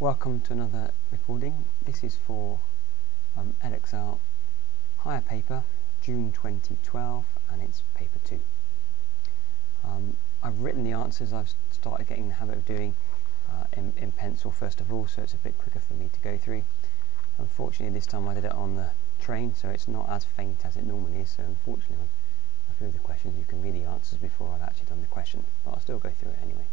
Welcome to another recording. This is for Edexcel Higher Paper, June 2012, and it's paper 2. I've written the answers. I've started getting the habit of doing in pencil first of all, so it's a bit quicker for me to go through. Unfortunately this time I did it on the train, so it's not as faint as it normally is, so unfortunately a few of the questions you can read the answers before I've actually done the question, but I'll still go through it anyway.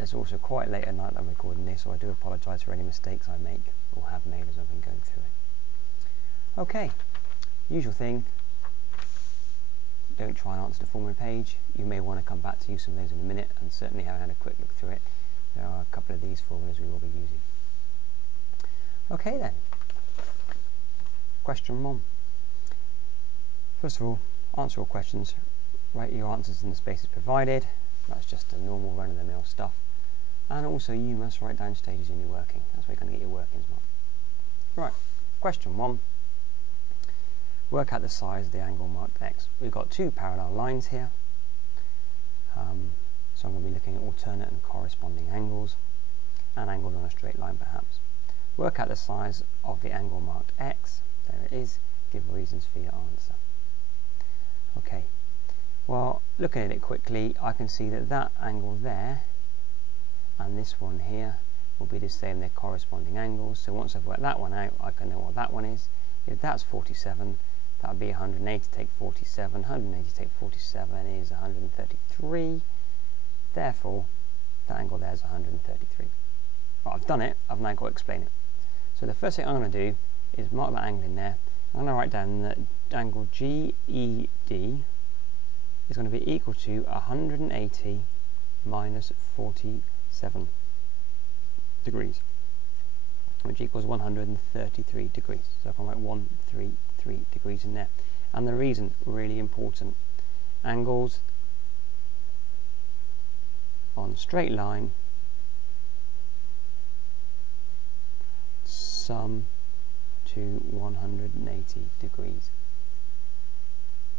It's also quite late at night I'm recording this, so I do apologise for any mistakes I make or have made as I've been going through it. Okay, usual thing, don't try and answer the formula page. You may want to come back to use some of those in a minute, and certainly having had a quick look through it, there are a couple of these formulas we will be using. Okay then, question 1. First of all, answer all questions, write your answers in the spaces provided. That's just the normal run-of-the-mill stuff. And also you must write down stages in your working. That's where you're going to get your workings marked. Right, question 1. Work out the size of the angle marked X. We've got two parallel lines here. So I'm going to be looking at alternate and corresponding angles, and angles on a straight line perhaps. Work out the size of the angle marked X. There it is. Give reasons for your answer. Okay. Well, looking at it quickly, I can see that that angle there and this one here will be the same, they're corresponding angles. So once I've worked that one out, I can know what that one is. If that's 47, that would be 180 take 47. 180 take 47 is 133. Therefore, that angle there is 133. Well, I've done it, I've now got to explain it. So the first thing I'm going to do is mark that angle in there. I'm going to write down that angle GED is going to be equal to 180 minus 47 degrees, which equals 133 degrees. So I can write 133 degrees in there. And the reason, really important, angles on straight line sum to 180 degrees.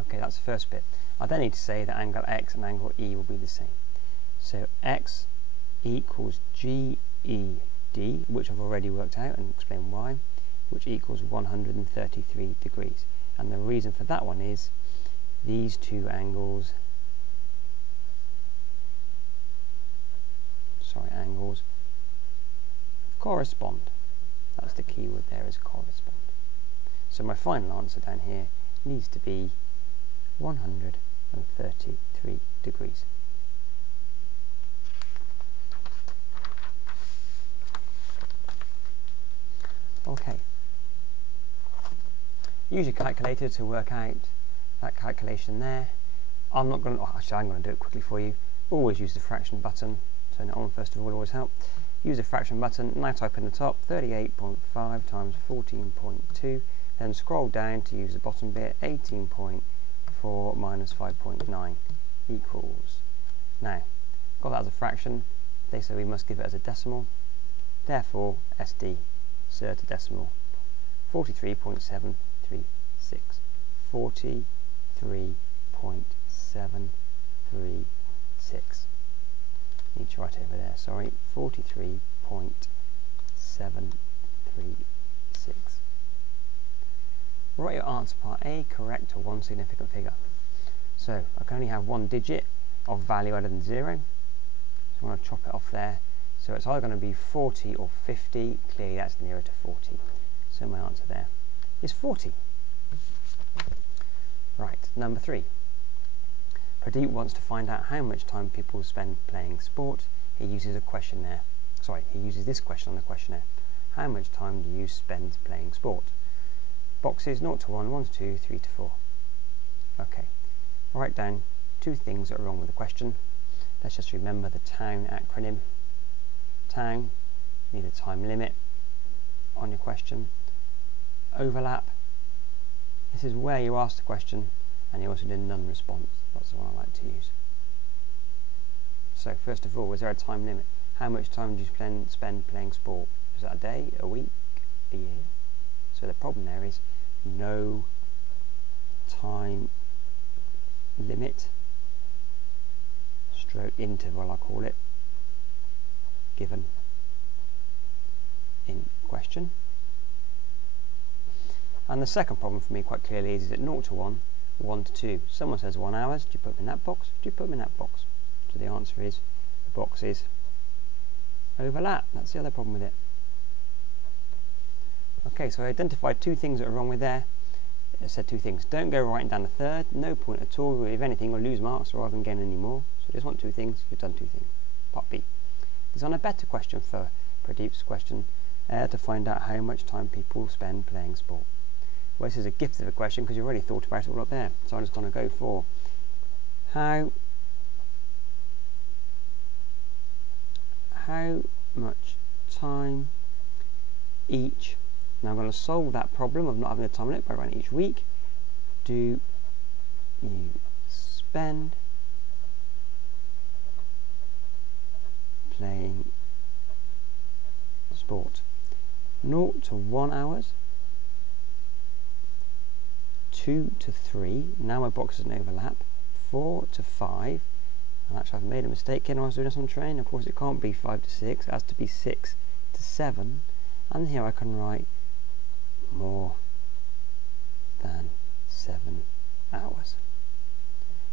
Okay, that's the first bit. I then need to say that angle X and angle E will be the same. So X equals GED, which I've already worked out and explained why, which equals 133 degrees. And the reason for that one is these two angles, angles correspond. That's the key word there, is correspond. So my final answer down here needs to be 133 degrees. Okay. Use your calculator to work out that calculation there. I'm not going to, actually I'm going to do it quickly for you. Always use the fraction button. Turn it on first of all, always help. Use the fraction button, now type in the top 38.5 times 14.2, then scroll down to use the bottom bit, 18.4 minus 5.9 equals. Now, got that as a fraction, they say we must give it as a decimal, therefore SD, insert a decimal, 43.736, 43.736. Need to write it over there, sorry, 43.736. Write your answer part A correct to one significant figure. So I can only have one digit of value other than 0. So I want to chop it off there. So it's either going to be 40 or 50. Clearly that's nearer to 40. So my answer there is 40. Right, number 3. Pradeep wants to find out how much time people spend playing sport. He uses a questionnaire. Sorry, he uses this question on the questionnaire. How much time do you spend playing sport? Boxes 0 to 1, 1 to 2, 3 to 4. Okay, write down two things that are wrong with the question. Let's just remember the TOWN acronym. TOWN, need a time limit on your question. Overlap, this is where you ask the question and you also do none response. That's the one I like to use. So first of all, is there a time limit? How much time do you spend playing sport? Is that a day, a week, a year? So the problem there is no time limit, stroke interval I call it, given. question. And the second problem for me quite clearly is it 0 to 1, 1 to 2. Someone says 1 hours, do you put them in that box? Do you put them in that box? So the answer is the boxes overlap. That's the other problem with it. Okay, so I identified two things that are wrong with there. I said two things. Don't go writing down the third. No point at all. If anything, you'll lose marks rather than gain any more. So just want two things. You've done two things. Part B. It's on a better question for Pradeep's question to find out how much time people spend playing sport. Well, this is a gift of a question because you've already thought about it all up there. So I'm just going to go for how much time each. Now I'm going to solve that problem of not having a time limit by writing each week. Do you spend playing sport? 0 to 1 hours, 2 to 3, now my box doesn't overlap, 4 to 5, and actually I've made a mistake here when I was doing this on train. Of course it can't be 5 to 6, it has to be 6 to 7, and here I can write more than 7 hours.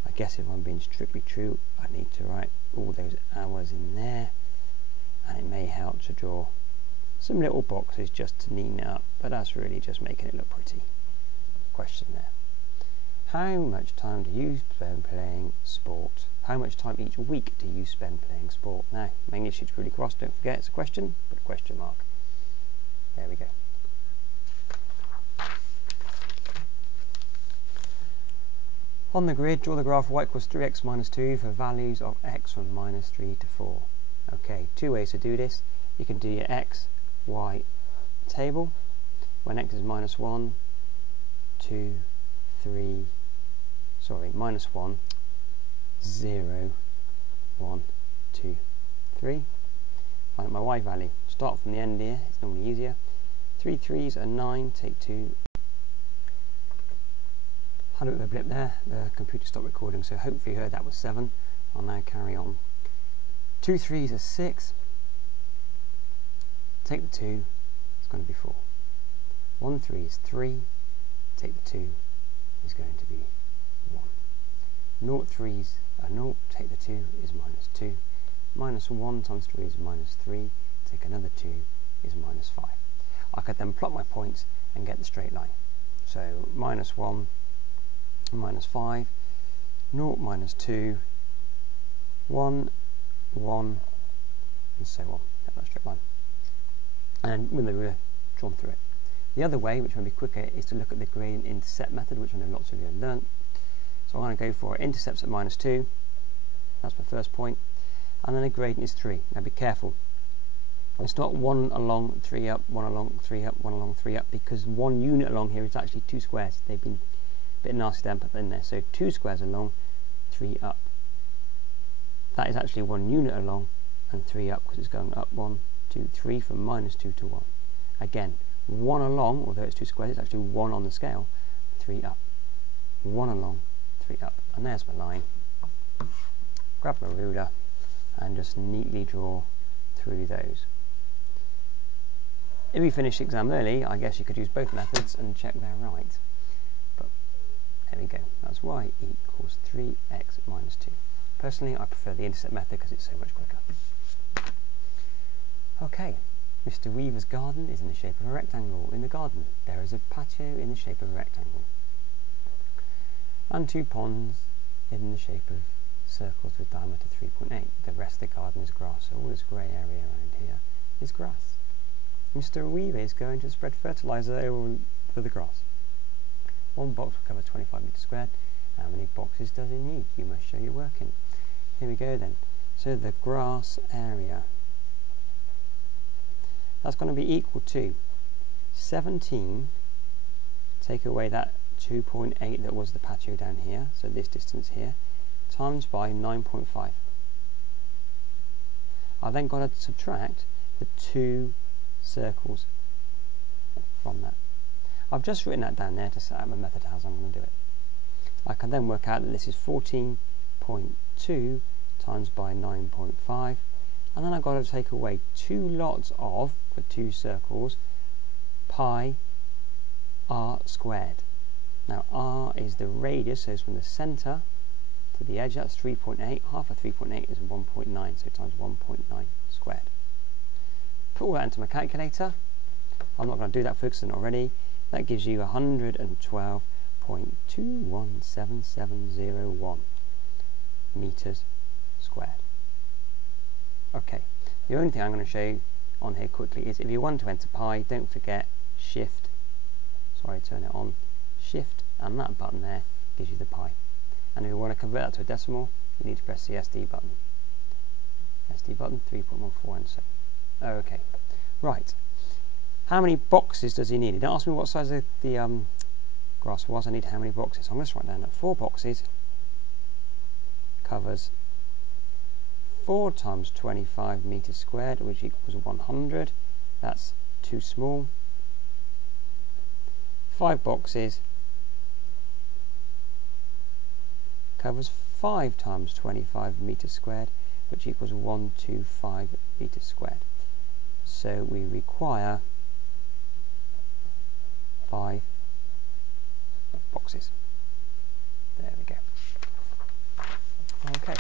I guess if I'm being strictly true, I need to write all those hours in there, and it may help to draw some little boxes just to neaten it up, but that's really just making it look pretty. Question there. How much time do you spend playing sport? How much time each week do you spend playing sport? Now, my English sheet's really cross, don't forget it's a question, but a question mark. There we go. On the grid, draw the graph y equals 3x minus 2 for values of x from minus 3 to 4. Okay, two ways to do this. You can do your x, y table when x is minus 1, 2, 3, sorry, minus 1, 0, 1, 2, 3. Find my y value. Start from the end here, it's normally easier. 3 3s are 9, take 2. Had a bit of a blip there, the computer stopped recording, so hopefully you heard that was 7. I'll now carry on. 2 3s are 6. Take the 2, it's going to be 4. 1 3 is 3. Take the 2 is going to be 1. 0 3s are 0. Take the 2 is minus 2. Minus 1 times 3 is minus 3. Take another 2 is minus 5. I could then plot my points and get the straight line. So minus 1, minus 5, 0 minus 2, 1, 1, and so on. Get that straight line. And with the ruler drawn through it. The other way, which may be quicker, is to look at the gradient intercept method, which I know lots of you have learnt. So I'm going to go for intercepts at minus 2. That's my first point. And then the gradient is 3. Now be careful. It's not 1 along, 3 up, 1 along, 3 up, 1 along, 3 up, because 1 unit along here is actually 2 squares. They've been a bit nasty to put in there. So 2 squares along, 3 up. That is actually 1 unit along and 3 up, because it's going up 1, 2, 3 from minus 2 to 1. Again, 1 along, although it's 2 squares, it's actually 1 on the scale, 3 up. 1 along, 3 up. And there's my line. Grab my ruler and just neatly draw through those. If you finish the exam early, I guess you could use both methods and check they're right. But there we go. That's y equals 3x minus 2. Personally, I prefer the intercept method because it's so much quicker. Okay, Mr. Weaver's garden is in the shape of a rectangle. In the garden, there is a patio in the shape of a rectangle. And 2 ponds in the shape of circles with diameter 3.8. The rest of the garden is grass, so all this grey area around here is grass. Mr. Weaver is going to spread fertiliser over for the grass. 1 box will cover 25 metres squared. How many boxes does he need? You must show your working. Here we go then. So the grass area, that's going to be equal to 17, take away that 2.8 that was the patio down here, so this distance here, times by 9.5. I've then got to subtract the 2 circles from that. I've just written that down there to set out my method how I'm going to do it. I can then work out that this is 14.2 times by 9.5, and then I've got to take away 2 lots of, for 2 circles, pi r squared. Now r is the radius, so it's from the centre to the edge, that's 3.8. Half of 3.8 is 1.9, so times 1.9 squared. Put all that into my calculator. I'm not going to do that for you because it's not already. That gives you 112.217701 metres squared. Okay, the only thing I'm going to show you on here quickly is if you want to enter pi, don't forget shift, turn it on, shift and that button there gives you the pi. And if you want to convert that to a decimal, you need to press the SD button. SD button 3.14 and so. Okay, right. How many boxes does he need? He didn't ask me what size of the graph was. I need how many boxes. So I'm going to write down that 4 boxes covers 4 times 25 metres squared, which equals 100. That's too small. 5 boxes covers 5 times 25 metres squared, which equals 125 metres squared. So we require 5 boxes. There we go. Okay.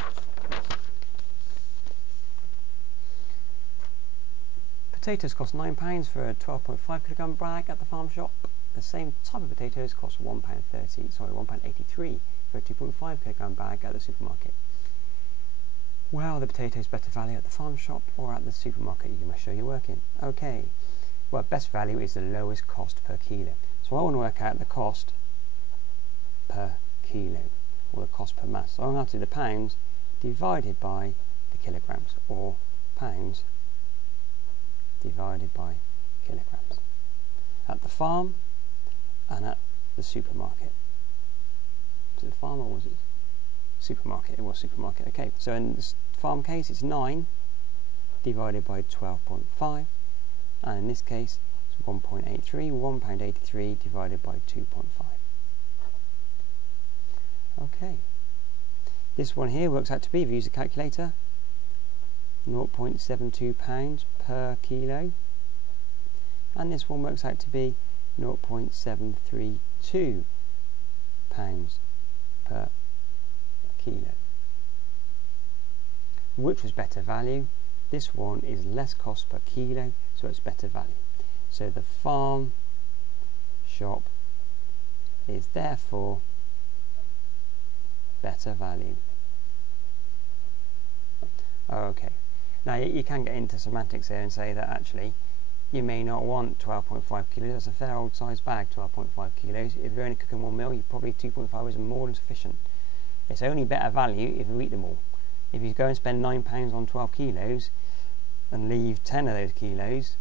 Potatoes cost £9 for a 12.5 kilogram bag at the farm shop. The same type of potatoes cost £1.83 for a 2.5 kilogram bag at the supermarket. Well, the potatoes better value at the farm shop or at the supermarket, you must show your work in. Okay. Well, best value is the lowest cost per kilo. So I want to work out the cost per kilo, or the cost per mass. So I'm going to do the pounds divided by the kilograms, or pounds divided by kilograms. At the farm and at the supermarket. Was it the farm or was it supermarket? It was supermarket. Okay, so in the farm case it's 9 divided by 12.5. And in this case it's 1.83, £1.83 divided by 2.5. Okay, this one here works out to be, if you use a calculator, 0.72 pounds per kilo, and this one works out to be 0.732 pounds per kilo. Which was better value? This one is less cost per kilo, so it's better value. So the farm shop is therefore better value. Okay, now you can get into semantics here and say that actually you may not want 12.5 kilos. That's a fair old size bag, 12.5 kilos. If you're only cooking 1 meal, you probably 2.5 is more than sufficient. It's only better value if you eat them all. If you go and spend £9 on 12 kilos and leave 10 of those kilos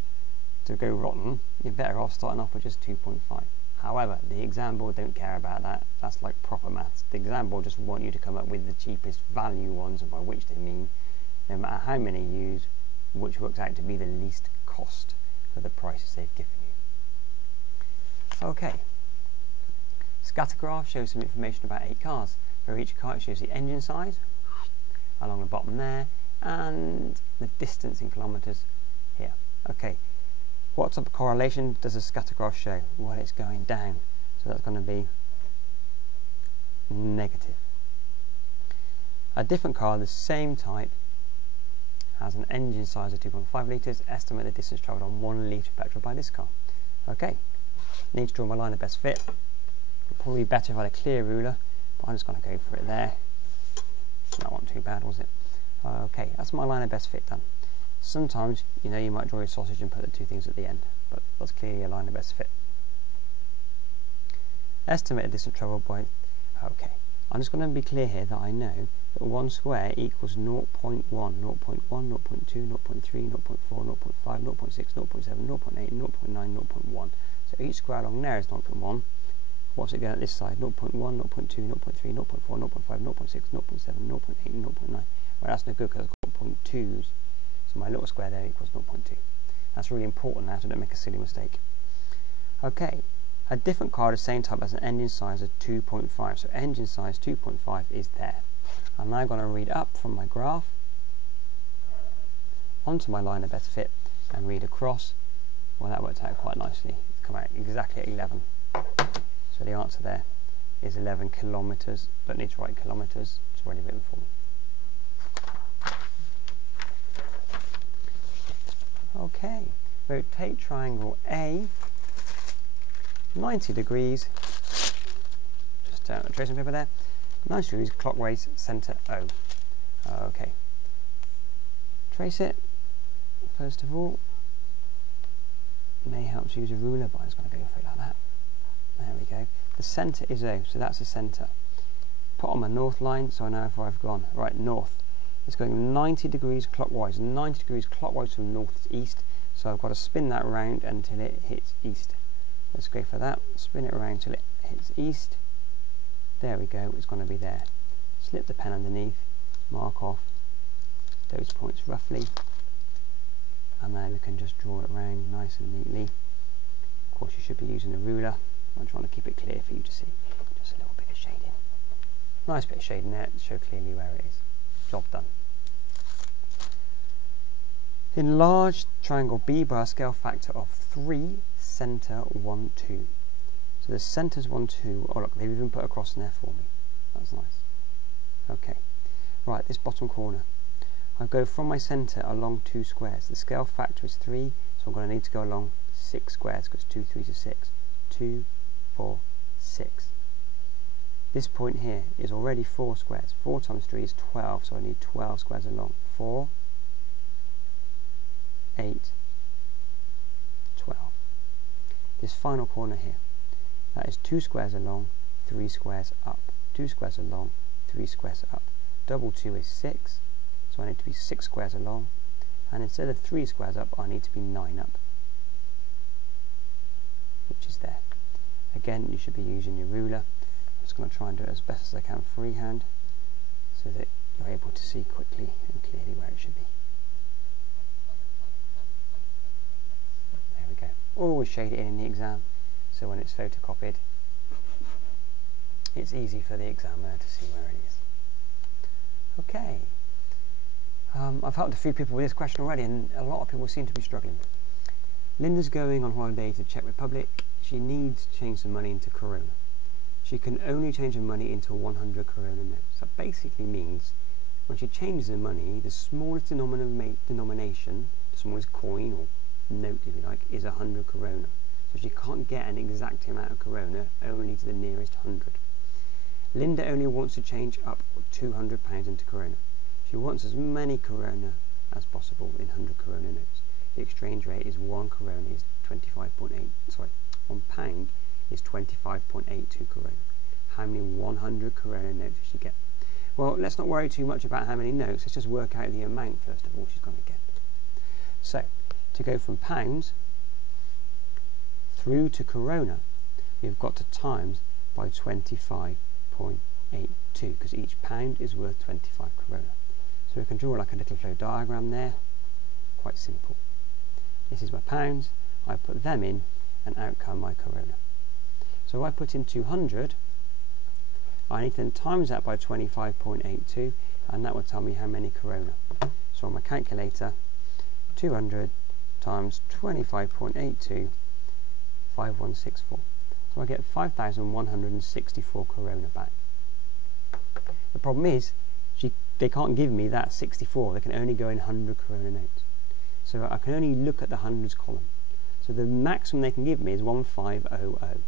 to go rotten, you're better off starting off with just 2.5. However, the exam board don't care about that. That's like proper maths. The exam board just want you to come up with the cheapest value ones, and by which they mean no matter how many you use, which works out to be the least cost for the prices they've given you. Okay. Scatter graph shows some information about 8 cars. For each car it shows the engine size along the bottom there and the distance in kilometres here. Okay. What type of correlation does a scatter graph show? Well, it's going down, so that's going to be negative. A different car, the same type, has an engine size of 2.5 litres. Estimate the distance travelled on 1 litre of petrol by this car. Okay, need to draw my line of best fit. It'd probably be better if I had a clear ruler, but I'm just going to go for it there. That wasn't too bad, was it? Okay, that's my line of best fit done. Sometimes, you know, you might draw your sausage and put the 2 things at the end, but that's clearly a line of best fit. Estimated distance travelled by... Okay, I'm just going to be clear here that I know that 1 square equals 0.1, 0.1, 0.2, 0.3, 0.4, 0.5, 0.6, 0.7, 0.8, 0.9, 0.1. So each square along there is 0.1. What's it going at this side? 0.1, 0.2, 0.3, 0.4, 0.5, 0.6, 0.7, 0.8, 0.9. Well, that's no good because I've got 0.2s. So my little square there equals 0.2. That's really important now, so don't make a silly mistake. Okay, a different car of the same type has an engine size of 2.5. So engine size 2.5 is there. I'm now going to read up from my graph onto my line of best fit and read across. Well, that worked out quite nicely. come out exactly at 11. So the answer there is 11 kilometres. Don't need to write kilometres, it's already written for me. Okay, rotate triangle A 90 degrees, just a tracing paper there, 90 degrees clockwise, centre O. Okay, trace it. First of all, may help to use a ruler, but I'm just going to go for it like that. There we go. The centre is O, so that's the centre. Put on my north line so I know if I've gone. Right, north. It's going 90 degrees clockwise. 90 degrees clockwise from north to east, so I've got to spin that around until it hits east. Let's go for that. Spin it around until it hits east. There we go, it's going to be there. Slip the pen underneath, mark off those points roughly, and then we can just draw it around nice and neatly. Of course, you should be using a ruler. I'm trying to keep it clear for you to see. Just a little bit of shading. Nice bit of shading there to show clearly where it is. Job done. Enlarge triangle B by a scale factor of 3, centre 1, 2. So the centre's 1, 2. Oh look, they've even put a cross in there for me. That's nice. Okay. Right, this bottom corner. I go from my centre along 2 squares. The scale factor is 3, so I'm going to need to go along 6 squares because 2 3s are 6. 2, 4, 6. This point here is already 4 squares. 4 times 3 is 12, so I need 12 squares along. 4, 8, 12. This final corner here, that is 2 squares along, 3 squares up. 2 squares along, 3 squares up. Double 2 is 6, so I need to be 6 squares along, and instead of 3 squares up, I need to be 9 up, which is there. Again, you should be using your ruler. I'm just going to try and do it as best as I can freehand, so that you're able to see quickly and clearly where it should be. There we go. Always shade it in the exam, so when it's photocopied, it's easy for the examiner to see where it is. Okay. I've helped a few people with this question already, and a lot of people seem to be struggling. Linda's going on holiday to Czech Republic. She needs to change some money into Corona. She can only change her money into 100 Corona notes. That basically means when she changes her money, the smallest denomination, the smallest coin or note if you like, is 100 Corona. So she can't get an exact amount of Corona, only to the nearest 100. Linda only wants to change up £200 into Corona. She wants as many Corona as possible in 100 Corona notes. The exchange rate is 1 Corona is 1 pound is 25.82 Corona. How many 100 Corona notes does she get? Well, let's not worry too much about how many notes. Let's just work out the amount first of all she's going to get. So, to go from pounds through to Corona, we've got to times by 25.82 because each pound is worth 25 Corona. So we can draw like a little flow diagram there. Quite simple. This is my pounds. I put them in, and out come my Corona. So if I put in 200, I need to then times that by 25.82, and that will tell me how many Corona. So on my calculator, 200 times 25.82, 5164. So I get 5,164 Corona back. The problem is, they can't give me that 64, they can only go in 100 Corona notes. So I can only look at the hundreds column. So the maximum they can give me is 1500.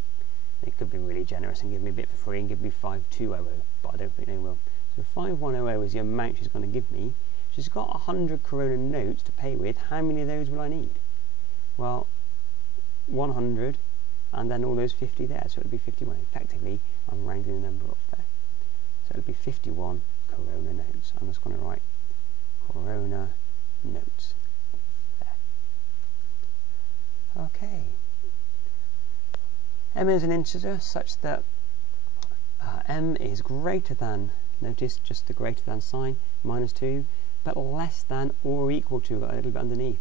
They could be really generous and give me a bit for free and give me 5200, but I don't think they will. So 5100 is the amount she's going to give me. She's got 100 Corona notes to pay with. How many of those will I need? Well, 100 and then all those 50 there, so it'll be 51. Effectively, I'm rounding the number off there. So it'll be 51 Corona notes. I'm just going to write Corona notes there. Okay. M is an integer such that M is greater than, notice just the greater than sign, -2, but less than or equal to, a little bit underneath,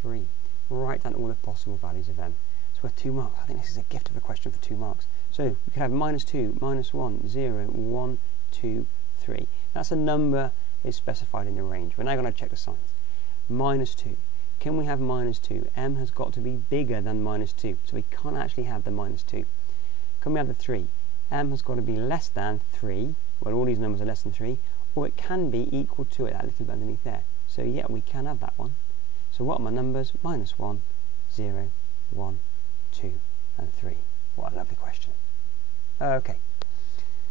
3. Write down all the possible values of M. It's worth 2 marks. I think this is a gift of a question for 2 marks. So we could have -2, -1, 0, 1, 2, 3. That's a number is specified in the range. We're now going to check the signs. -2. can we have minus 2? M has got to be bigger than minus 2, so we can't actually have the minus 2. Can we have the 3? M has got to be less than 3, well all these numbers are less than 3, or it can be equal to it, that little bit underneath there. So yeah, we can have that one. So what are my numbers? Minus 1, 0, 1, 2 and 3. What a lovely question. Okay,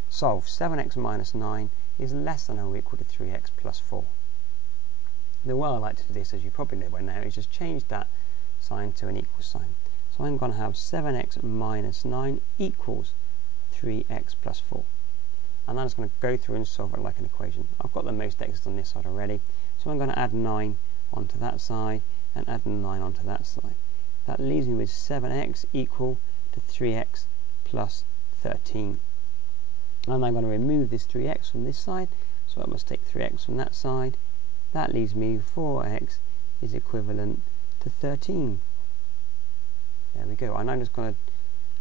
solve 7x minus 9 is less than or equal to 3x plus 4. The way I like to do this, as you probably know by now, is just change that sign to an equal sign. So I'm going to have 7x minus 9 equals 3x plus 4. And I'm just going to go through and solve it like an equation. I've got the most x's on this side already, so I'm going to add 9 onto that side and add 9 onto that side. That leaves me with 7x equal to 3x plus 13. And I'm going to remove this 3x from this side, so I must take 3x from that side. That leaves me 4x is equivalent to 13. There we go. And I'm just going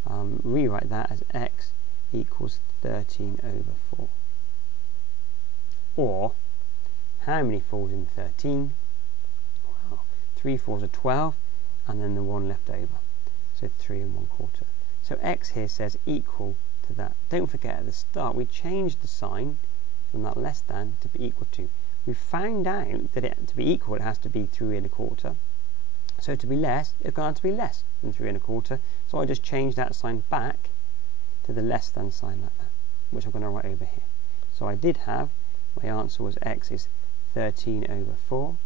to rewrite that as x equals 13 over 4. Or, how many falls in 13? Well, 3 fours are 12, and then the 1 left over. So 3 1/4. So x here says equal to that. Don't forget at the start we changed the sign from that less than to be equal to. We found out that to be equal it has to be 3 1/4. So to be less, it's going to have to be less than 3 1/4. So I just changed that sign back to the less than sign like that, which I'm going to write over here. So I did have, my answer was x is 13 over 4.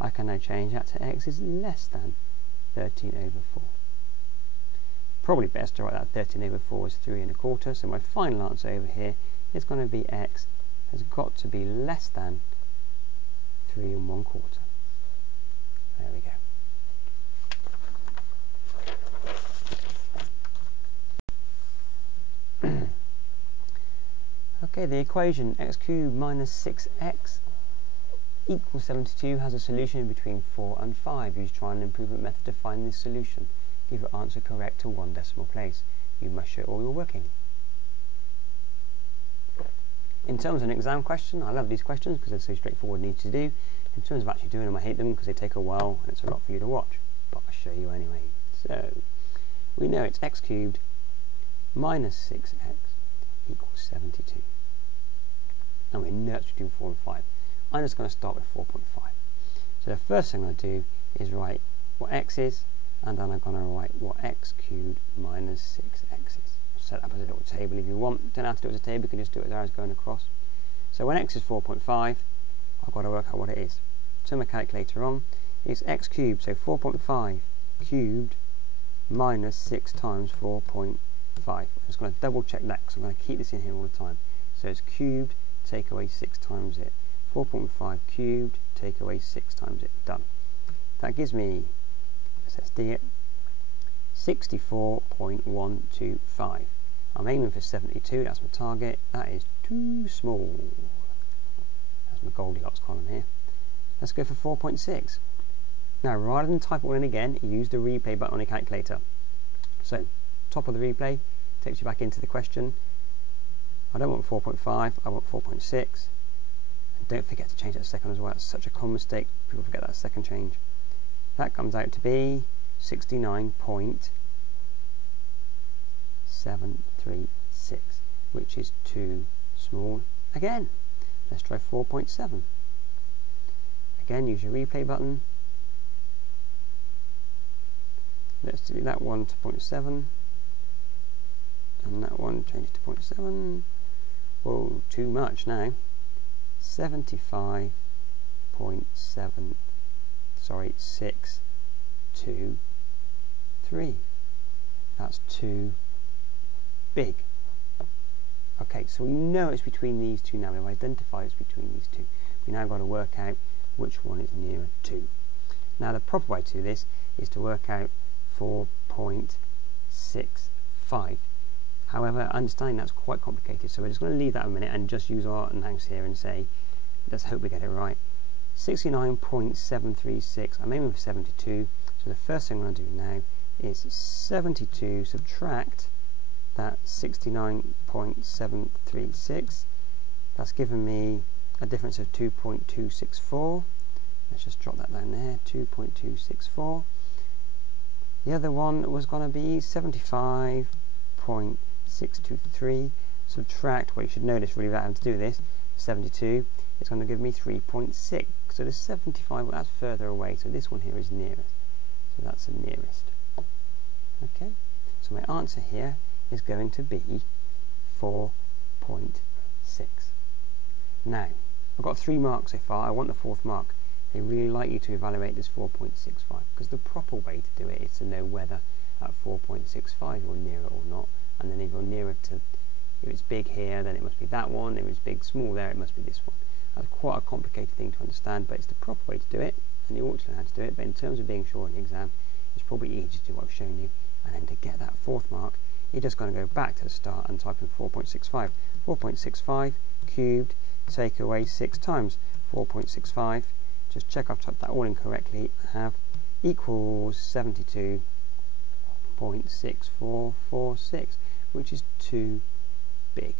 I can now change that to x is less than 13 over 4. Probably best to write that 13 over 4 is 3 1/4. So my final answer over here is going to be x has got to be less than 3 1/4. There we go. Okay, the equation x cubed minus 6x equals 72 has a solution between 4 and 5. Use trial and improvement method to find this solution. Give your answer correct to 1 decimal place. You must show all your working. In terms of an exam question, I love these questions because they're so straightforward and easy to do. In terms of actually doing them, I hate them because they take a while and it's a lot for you to watch. But I'll show you anyway. So, we know it's x cubed minus 6x equals 72. And we know it's between 4 and 5. I'm just going to start with 4.5. So the first thing I'm going to do is write what x is, and then I'm going to write what x cubed minus 6x is. Set up as a little table if you want. Don't have to do it as a table, you can just do it as arrows going across. So when x is 4.5, I've got to work out what it is. Turn my calculator on. It's x cubed, so 4.5 cubed minus 6 times 4.5. I'm just going to double check that because I'm going to keep this in here all the time. So it's cubed, take away 6 times it. 4.5 cubed, take away 6 times it. Done. That gives me, let's SD it, 64.125. I'm aiming for 72, that's my target. That is too small. That's my Goldilocks column here. Let's go for 4.6. Now, rather than type it all in again, use the replay button on your calculator. So, top of the replay takes you back into the question. I don't want 4.5, I want 4.6. And don't forget to change that second as well. That's such a common mistake. People forget that second change. That comes out to be 69.736, which is too small again. Let's try 4.7. Again, use your replay button. Let's do that one to 0.7, and that one change it to 0.7. Whoa, too much now. 75.7, sorry, 623. That's too big. Okay, so we know it's between these two now. We've identified it's between these two. We now got to work out which one is nearer to. Now the proper way to do this is to work out 4.65. However, understanding that's quite complicated, so we're just going to leave that a minute and just use our mouse here and say, let's hope we get it right. 69.736, I'm aiming for 72, so the first thing I'm going to do now is 72 subtract that 69.736. That's given me a difference of 2.264. Let's just drop that down there, 2.264. The other one was going to be 75.623. Subtract, well, you should know this really without having to do this, 72. It's going to give me 3.6. So the 75, well, that's further away, so this one here is nearest. So that's the nearest. Okay, so my answer here is going to be 4.6. Now, I've got 3 marks so far. I want the 4th mark. They really like you to evaluate this 4.65, because the proper way to do it is to know whether at 4.65 you're near it or not, and then if you're nearer to, if it's big here, then it must be that one. If it's big, small there, it must be this one. That's quite a complicated thing to understand, but it's the proper way to do it, and you ought to know how to do it. But in terms of being sure in the exam, it's probably easy to do what I've shown you, and then to get that 4th mark, you're just going to go back to the start and type in 4.65. 4.65 cubed, take away 6 times 4.65. Just check I've typed that all in correctly. I have equals 72.6446, which is too big.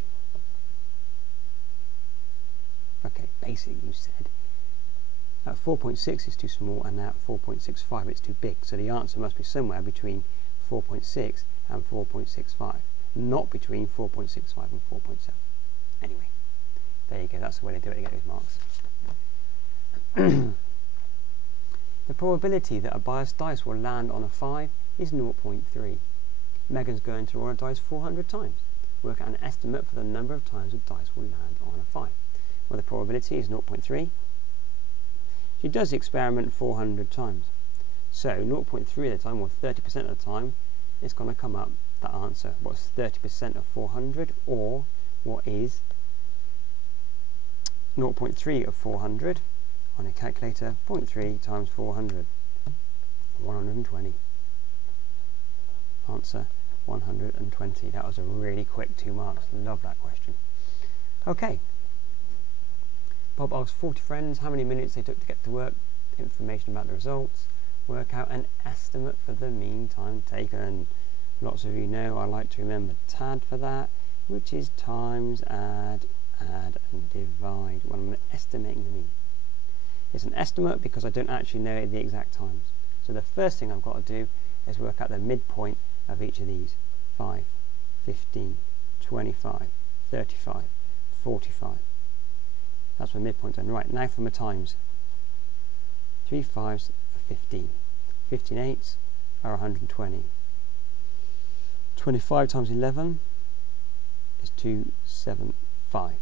Okay, basically you said at 4.6 is too small, and now at 4.65 it's too big. So the answer must be somewhere between 4.6 and 4.65, not between 4.65 and 4.7. Anyway, there you go, that's the way to do it to get those marks. The probability that a biased dice will land on a 5 is 0.3. Megan's going to roll a dice 400 times. Work out an estimate for the number of times a dice will land on a 5. Well, the probability is 0.3. She does the experiment 400 times. So 0.3 of the time, or 30% of the time, it's going to come up that answer. What's 30% of 400, or what is 0.3 of 400 on a calculator? 0.3 times 400, 120. Answer 120. That was a really quick 2 marks. Love that question. Okay. Bob asked 40 friends how many minutes they took to get to work, information about the results, work out an estimate for the mean time taken. Lots of you know I like to remember TAD for that, which is times, add, and divide when I'm estimating the mean. It's an estimate because I don't actually know the exact times. So the first thing I've got to do is work out the midpoint of each of these. 5, 15, 25, 35, 45. That's my midpoint done. Right, now for my times. 3 5s are 15. 15 8s are 120. 25 times 11 is 275.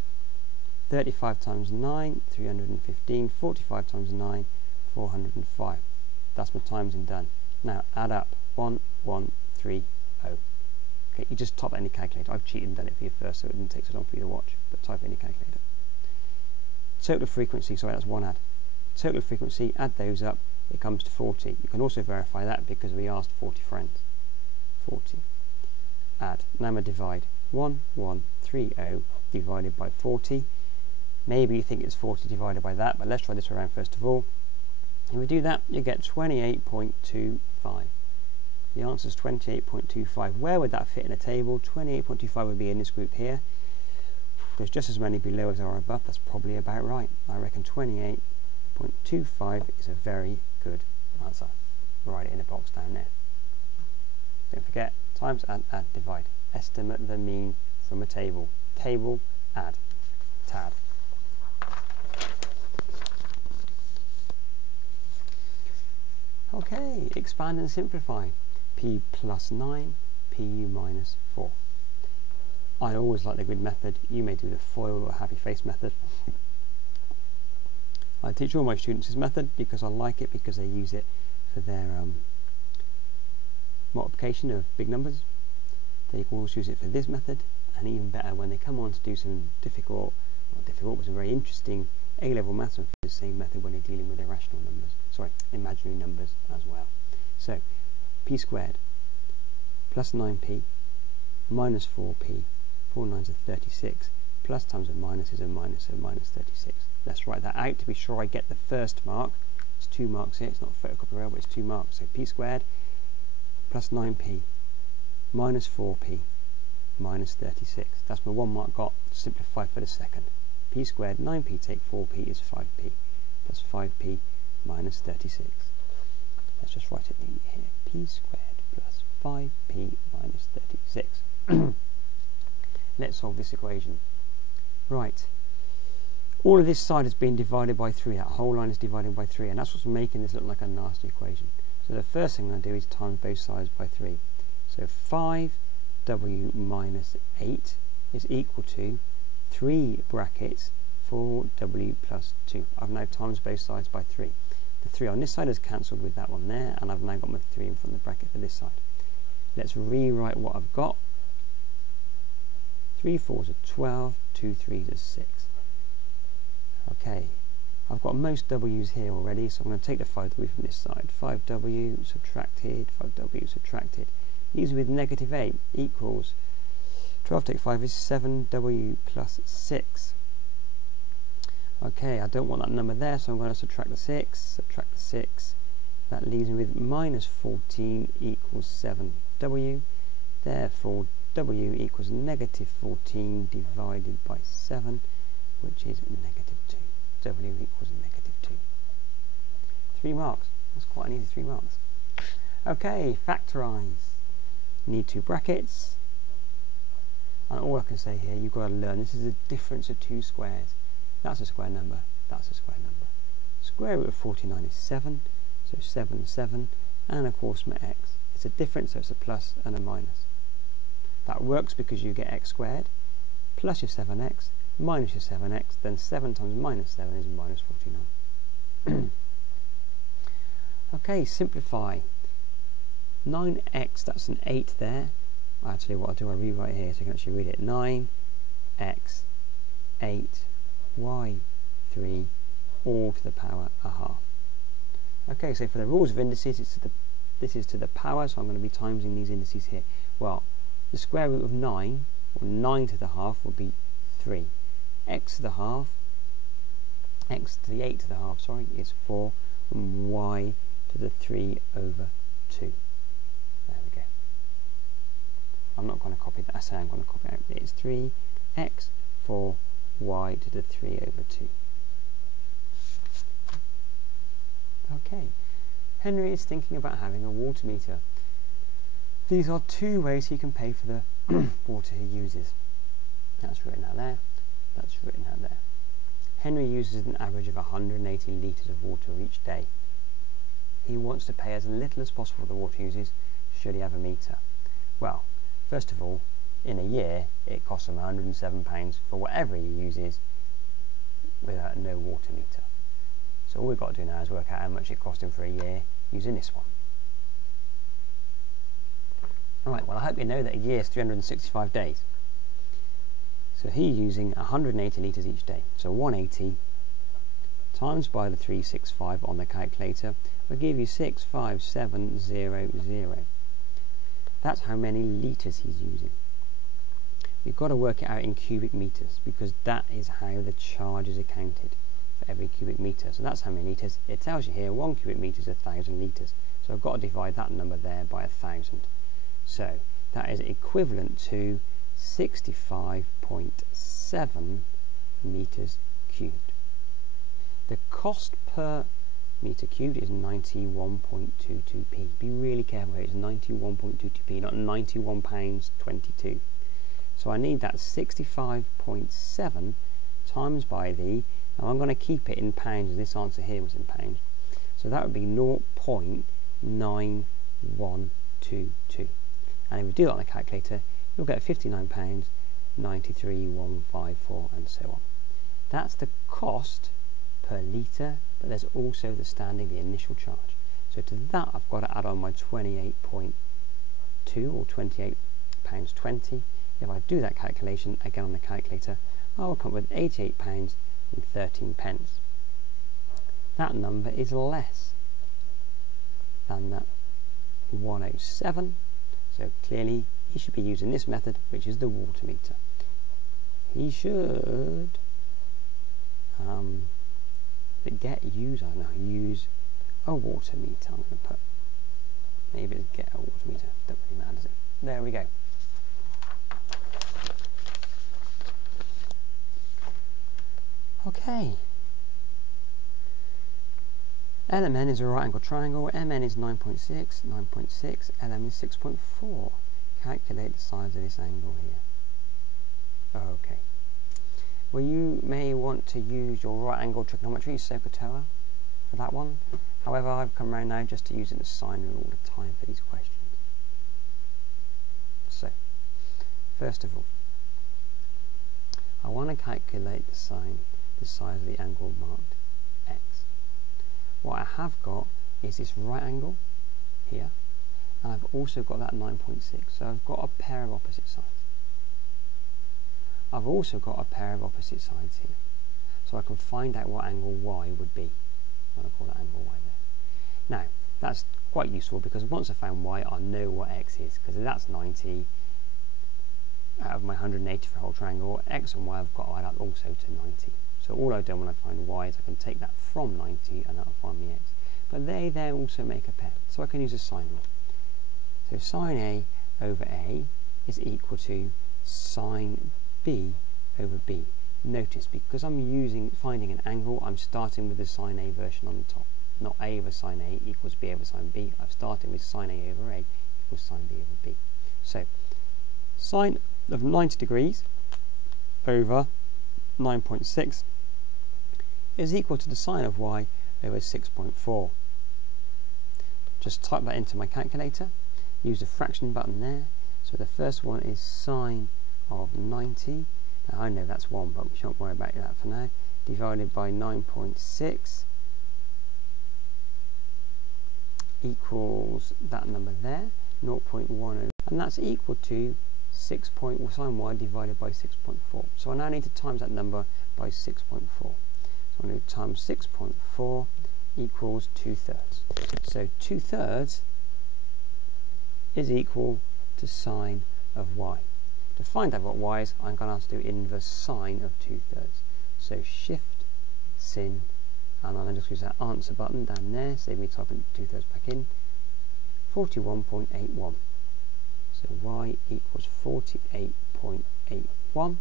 35 times 9, 315. 45 times 9, 405. That's my times and done. Now add up. 1130. Okay, you just type any calculator. I've cheated and done it for you first, so it didn't take so long for you to watch. But type any calculator. Total frequency, sorry, that's one add. Total frequency, add those up, it comes to 40. You can also verify that because we asked 40 friends. 40. Add. Now I'm going to divide. 1130 divided by 40. Maybe you think it's 40 divided by that, but let's try this around first of all. If we do that, you get 28.25. The answer is 28.25. Where would that fit in a table? 28.25 would be in this group here. There's just as many below as there are above. That's probably about right. I reckon 28.25 is a very good answer. Write it in the box down there. Don't forget, times, add, divide. Estimate the mean from a table. Table, add. TAD. Okay, expand and simplify. P plus 9, PU minus 4. I always like the grid method. You may do the foil or happy face method. I teach all my students this method because I like it, because they use it for their multiplication of big numbers. They can also use it for this method, and even better when they come on to do some difficult, not difficult, but some very interesting A-level maths, and the same method when they're dealing with irrational numbers, sorry, imaginary numbers as well. So, p squared plus 9p minus 4p, 4 9s are 36, plus times a minus is a minus, so minus 36. Let's write that out to be sure I get the first mark. It's 2 marks here, it's not a photocopy error, but it's 2 marks. So p squared plus 9p minus 4p minus 36. That's my 1 mark got. Simplify for the second. P squared, 9p take 4p is 5p, plus 5p minus 36. Let's just write it neatly here. P squared plus 5p minus 36. Let's solve this equation. Right. All of this side has been divided by 3. That whole line is divided by 3, and that's what's making this look like a nasty equation. So the first thing I'm going to do is times both sides by 3. So 5w minus 8 is equal to 3 brackets 4w plus 2. I've now times both sides by 3. The 3 on this side is cancelled with that one there, and I've now got my 3 in front of the bracket for this side. Let's rewrite what I've got. 3 4s are 12, 2 3s are 6. Okay, I've got most w's here already, so I'm going to take the 5w from this side. 5w subtracted, 5w subtracted. Leaves with negative 8 equals 12 take 5 is 7w plus 6. Okay, I don't want that number there, so I'm going to subtract the 6, subtract the 6. That leaves me with minus 14 equals 7w. Therefore, w equals negative 14 divided by 7, which is negative 2. W equals negative 2. 3 marks. That's quite an easy 3 marks. Okay, factorise. Need 2 brackets. And all I can say here, you've got to learn, this is the difference of 2 squares. That's a square number, that's a square number. Square root of 49 is 7, so 7, 7, and of course my x. It's a difference, so it's a plus and a minus. That works because you get x squared, plus your 7x, minus your 7x, then 7 times minus 7 is minus 49. Okay, simplify. 9x, that's an 8 there. Actually, what I'll do, I'll rewrite here so you can actually read it. 9x, 8, y, 3, all to the power a half. Okay, so for the rules of indices, this is to the power, so I'm going to be timesing these indices here. Well, the square root of 9, or 9 to the half, would be 3. X to the half, x to the 8 to the half, sorry, is 4, and y to the 3 over 2. There we go. I'm not going to copy that, I say I'm going to copy it out. It's 3x, 4, y to the 3 over 2. Okay, Henry is thinking about having a water meter. These are 2 ways he can pay for the water he uses. That's written out there, that's written out there. Henry uses an average of 180 litres of water each day. He wants to pay as little as possible for the water he uses, should he have a meter. Well, first of all, in a year it costs him £107 for whatever he uses without no water meter. So all we've got to do now is work out how much it cost him for a year using this one. Alright, well I hope you know that a year is 365 days. So he's using 180 litres each day. So 180 times by the 365 on the calculator will give you 65700. That's how many litres he's using. You've got to work it out in cubic meters because that is how the charge is accounted for every cubic meter. So that's how many litres. It tells you here 1 cubic metre is 1,000 litres. So I've got to divide that number there by 1,000. So that is equivalent to 65.7 metres cubed. The cost per metre cubed is 91.22p. Be really careful here, it's 91.22p, not £91.22. So I need that 65.7 times by the, now I'm going to keep it in pounds as this answer here was in pounds, so that would be 0.9122. And if we do that on the calculator, you'll get £59.93,154 and so on. That's the cost per litre, but there's also the standing, the initial charge. So to that I've got to add on my 28.2 or £28.20. If I do that calculation again on the calculator, I will come up with £88.13. That number is less than that 107, so clearly he should be using this method, which is the water meter. He should use a water meter. I'm going to put, maybe it's get a water meter, don't really matter, does it? There we go. Okay. LMN is a right angle triangle. MN is 9.6, 9.6, LM is 6.4. Calculate the size of this angle here. Okay. Well, you may want to use your right angle trigonometry, SOHCAHTOA, for that one. However, I've come around now just to use it as sine rule all the time for these questions. So, first of all, I want to calculate the size of the angle marked X. What I have got is this right angle here, and I've also got that 9.6, so I've got a pair of opposite sides. I've also got a pair of opposite sides here, so I can find out what angle Y would be. I'm going to call that angle Y there. Now, that's quite useful because once I've found Y, I know what X is, because if that's 90 out of my 180 for a whole triangle, X and Y I've got to add up also to 90. So all I've done when I find Y is I can take that from 90 and that'll find me X. But they also make a pair, so I can use a sine rule. So sine A over A is equal to sine B over B. Notice, because I'm finding an angle, I'm starting with the sine A version on the top. Not A over sine A equals B over sine B. I've started with sine A over A equals sine B over B. So sine of 90 degrees over 9.6 is equal to the sine of Y over 6.4. Just type that into my calculator, use the fraction button there. So the first one is sine of 90, now I know that's 1, but we shan't worry about that for now, divided by 9.6 equals that number there, 0.10, and that's equal to sine Y divided by 6.4. So I now need to times that number by 6.4. So I'm going to times 6.4 equals 2/3. So 2/3 is equal to sine of Y. To find out what Y is, I'm going to have to do inverse sine of 2/3. So shift sin, and I'll just use that answer button down there, save me typing 2/3 back in, 41.81. So Y equals 48.81.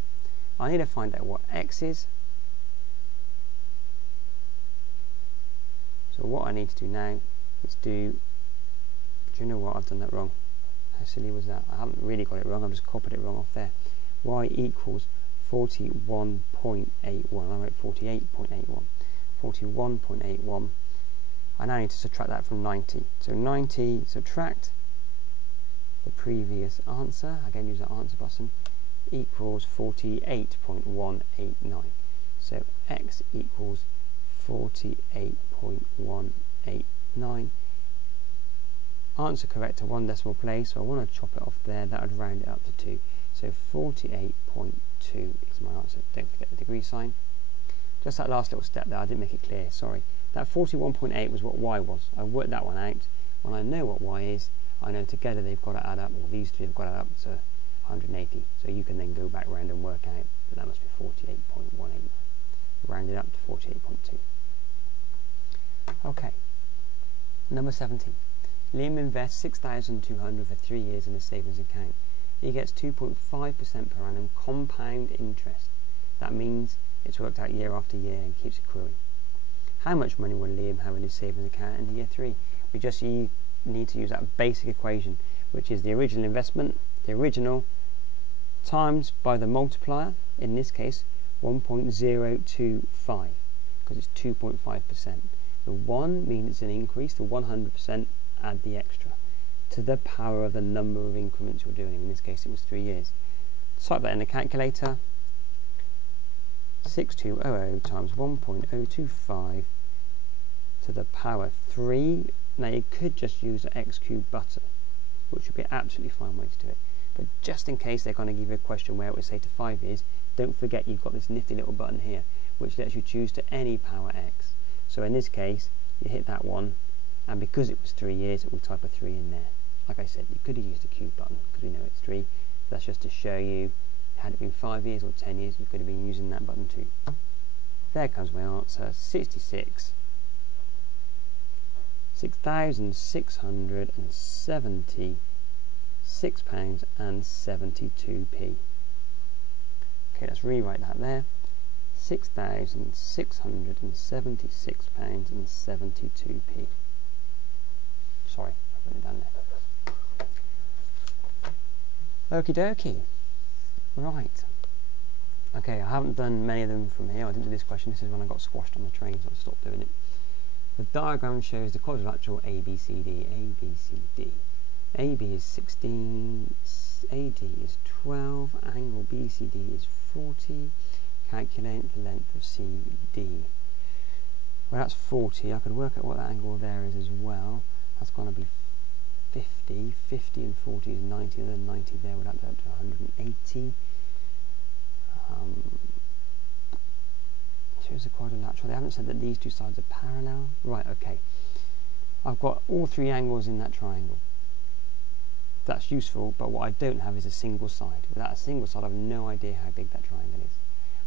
I need to find out what X is. So what I need to do now is do you know what, I've done that wrong. How silly was that? I haven't really got it wrong, I've just copied it wrong off there. Y equals 41.81. I wrote 48.81. 41.81. I now need to subtract that from 90. So 90 subtract the previous answer, again use the answer button, equals 48.189. So X equals 48.189. Answer correct to 1 decimal place, so I want to chop it off there, that would round it up to 2. So 48.2 is my answer. Don't forget the degree sign. Just that last little step there, I didn't make it clear, sorry. That 41.8 was what Y was. I worked that one out. When I know what Y is, I know together they've got to add up, or these two have got to add up to 180. So you can then go back round and work out that that must be 48.189. Round it up to 48.2. Okay, number 17. Liam invests 6,200 for 3 years in a savings account. He gets 2.5% per annum compound interest. That means it's worked out year after year and keeps accruing. How much money will Liam have in his savings account in year 3? We just need to use that basic equation, which is the original investment, the original, times by the multiplier, in this case 1.025, because it's 2.5%. The 1 means it's an increase, the 100% add the extra to the power of the number of increments you're doing. In this case it was 3 years. Type that in the calculator. 6200 times 1.025 to the power 3. Now you could just use an x cubed button, which would be an absolutely fine way to do it. But just in case they're going to give you a question where it would say to 5 years, don't forget you've got this nifty little button here, which lets you choose to any power x. So in this case, you hit that one, and because it was 3 years, it will type a 3 in there. Like I said, you could have used the cube button because we know it's 3. That's just to show you, had it been 5 years or 10 years, you could have been using that button too. There comes my answer, 6,676 pounds and 72p. Okay, let's rewrite that there. £6,676.72p. Sorry, I've written it down there. Okie dokie. Right. Okay, I haven't done many of them from here. I didn't do this question. This is when I got squashed on the train, so I stopped doing it. The diagram shows the quadrilateral ABCD. ABCD. AB is 16, AD is 12, angle BCD is 40. Calculate the length of CD. Well, that's 40. I could work out what that angle there is as well. That's going to be 50. 50 and 40 is 90. And then 90 there would add up to 180. Here's the quadrilateral. They haven't said that these two sides are parallel. Right, okay. I've got all three angles in that triangle. That's useful, but what I don't have is a single side. Without a single side, I have no idea how big that triangle is.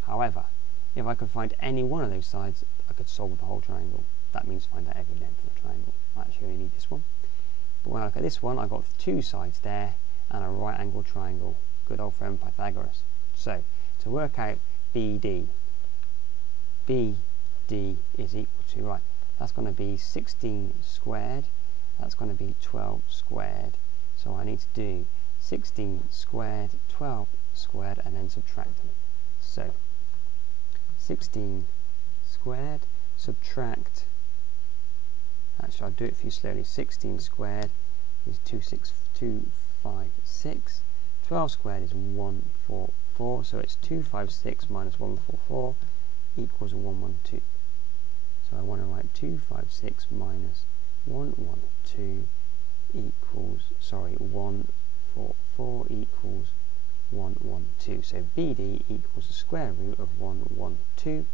However, if I could find any one of those sides, I could solve the whole triangle. That means find out every length of the triangle. I actually only need this one. But when I look at this one, I've got two sides there and a right angle triangle. Good old friend Pythagoras. So, to work out BD is equal to, right, that's going to be 16 squared, that's going to be 12 squared. So I need to do 16 squared, 12 squared, and then subtract them. So 16 squared, subtract, actually I'll do it for you slowly, 16 squared is 256, 12 squared is 144, so it's 256 minus 144 equals 112. So I want to write 256 minus 112 equals, 144 equals 112. So BD equals the square root of 112,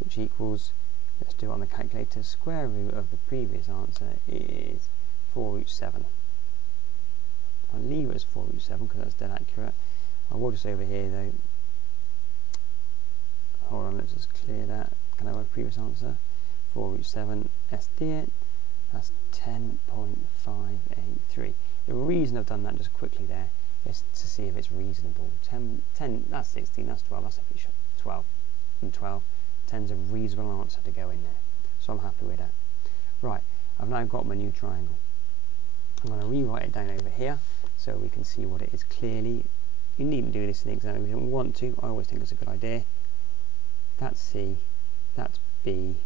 which equals, let's do it on the calculator, square root of the previous answer is 4 root 7. I'll leave it as 4 root 7 because that's dead accurate. I will just over here though, hold on, let's just clear that. Can I have a previous answer? 4 root 7, SD it. That's 10.583. The reason I've done that just quickly there is to see if it's reasonable. 10, that's 16, that's 12, that's 12 and 12. 10's a reasonable answer to go in there. So I'm happy with that. Right, I've now got my new triangle. I'm going to rewrite it down over here so we can see what it is clearly. You needn't do this in the exam if you don't want to. I always think it's a good idea. That's C, that's B,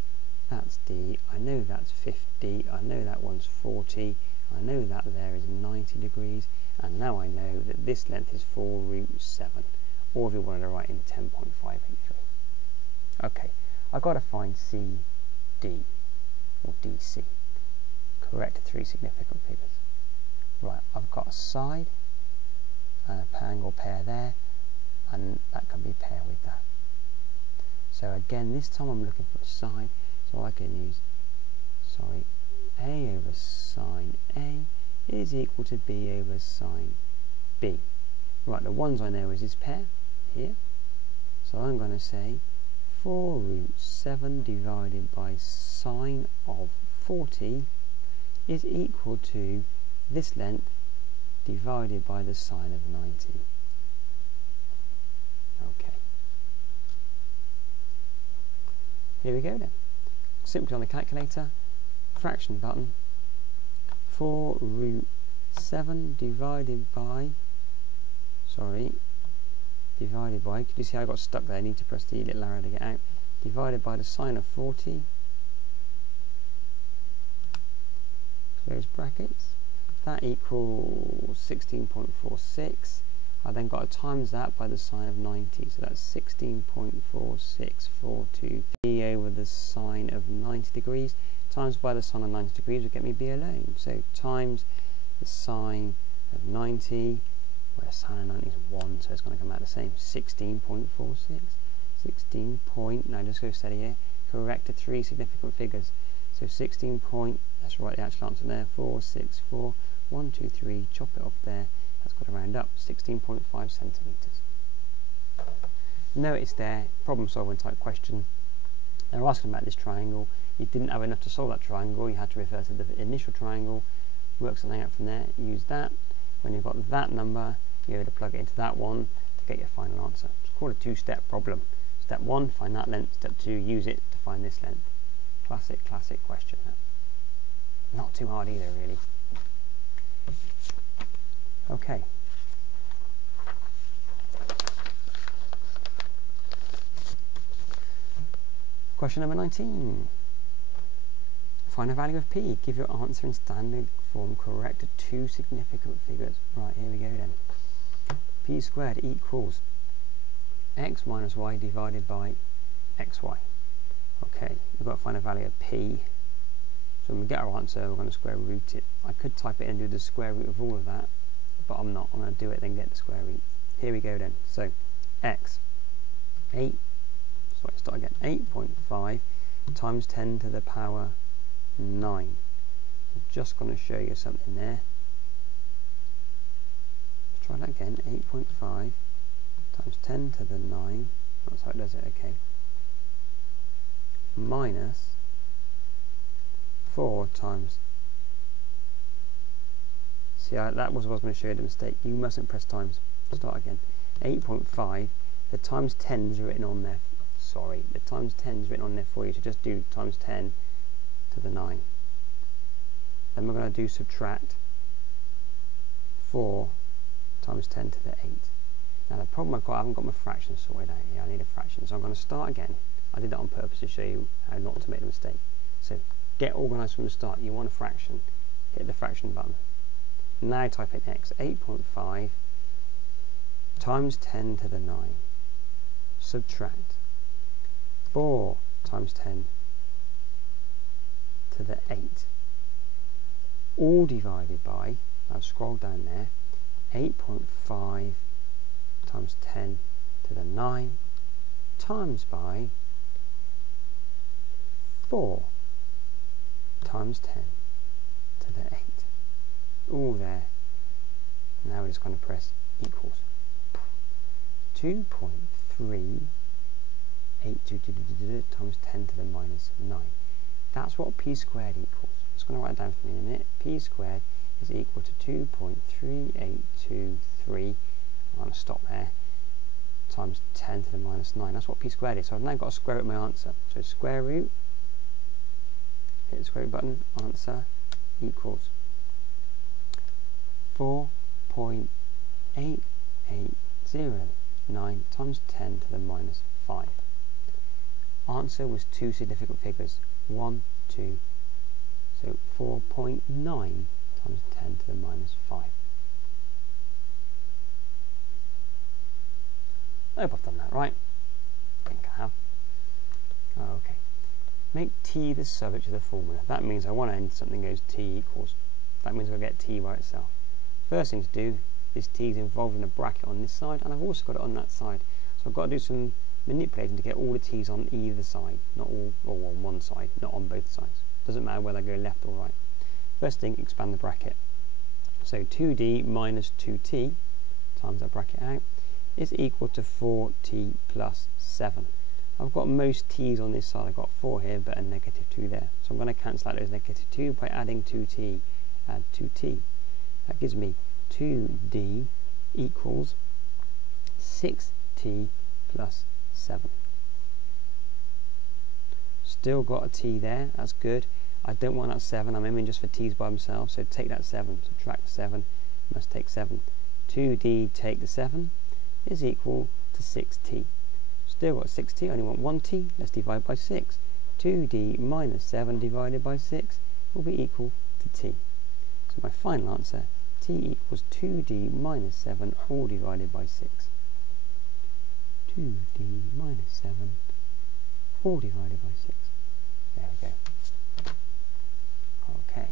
that's D, I know that's 50, I know that one's 40, I know that there is 90 degrees, and now I know that this length is 4 root 7, or if you wanted to write in 10.583. Okay, I've got to find CD, or DC. Correct 3 significant figures. Right, I've got a side, and a angle pair there, and that can be paired with that. So again, this time I'm looking for a side, so I can use, A over sine A is equal to B over sine B. Right, the ones I know is this pair here, so I'm going to say 4 root 7 divided by sine of 40 is equal to this length divided by the sine of 90. Okay. Here we go then. Simply on the calculator, fraction button, 4 root 7 divided by, could you see how I got stuck there? I need to press the little arrow to get out. Divided by the sine of 40, close brackets, that equals 16.46. I then got to times that by the sine of 90, so that's 16.4642 B over the sine of 90 degrees, times by the sine of 90 degrees would get me B alone. So times the sine of 90, where the sine of 90 is 1, so it's going to come out the same, 16.46. 16 point, now just go steady here, correct to 3 significant figures. So 16 point, let's write the actual answer there, 464, 1, 2, 3, chop it off there. That's got to round up, 16.5 centimetres. Notice there, problem solving type question. They're asking about this triangle. You didn't have enough to solve that triangle, you had to refer to the initial triangle, work something out from there, use that. When you've got that number, you're able to plug it into that one to get your final answer. It's called a two-step problem. Step 1, find that length. Step 2, use it to find this length. Classic question. Not too hard either, really. Okay. Question number 19. Find a value of p. Give your answer in standard form correct to two significant figures. Right, here we go then. P squared equals x minus y divided by xy. Okay, we've got to find a value of p. So when we get our answer, we're going to square root it. I could type it and do the square root of all of that, but I'm not. I'm going to do it then get the square root. Here we go then. So x, 8.5 times 10 to the power 9. I'm just going to show you something there. Let's try that again. 8.5 times 10 to the 9. That's how it does it, okay. Minus 4 times. See, that was what I was going to show you the mistake. You mustn't press times. Start again. 8.5. The times 10 is written on there. Sorry, the times 10 is written on there for you. So just do times 10 to the 9. Then we're going to do subtract 4 times 10 to the 8. Now the problem I've got, I haven't got my fraction sorted out here. I need a fraction. So I'm going to start again. I did that on purpose to show you how not to make a mistake. So get organised from the start. You want a fraction. Hit the fraction button. Now type in x. 8.5 times 10 to the 9. Subtract 4 times 10 to the 8. All divided by, I've scrolled down there, 8.5 times 10 to the 9 times by 4 times 10 to the 8. All there. Now we're just going to press equals. 2.382 times 10 to the minus 9. That's what p squared equals. I'm just going to write it down for me in a minute. P squared is equal to 2.3823. I'm going to stop there. Times 10 to the minus 9. That's what p squared is. So I've now got to square root my answer. So square root, hit the square root button, answer equals 4.8809 times 10 to the minus 5. Answer was two significant figures, 1, 2, so 4.9 times 10 to the minus 5. I hope I've done that right. I think I have. Okay. Make t the subject of the formula. That means I want to end something goes t equals. That means I'll get t by itself. First thing to do is t is involved in a bracket on this side, and I've also got it on that side. So I've got to do some manipulating to get all the t's on either side, not all, or on one side, not on both sides. Doesn't matter whether I go left or right. First thing, expand the bracket. So 2d minus 2t times that bracket out is equal to 4t plus 7. I've got most t's on this side. I've got 4 here, but a negative 2 there. So I'm going to cancel out those negative 2 by adding 2t. Add 2t. That gives me 2d equals 6t plus 7. Still got a t there. That's good. I don't want that 7. I'm aiming just for t's by themselves. So take that 7. Subtract 7. Must take 7. 2d take the 7 is equal to 6t. Still got 6t, I only want 1t, let's divide by 6. 2d minus 7 divided by 6 will be equal to t. So my final answer, t equals 2d minus 7 all divided by 6. 2d minus 7 all divided by 6. There we go. Okay.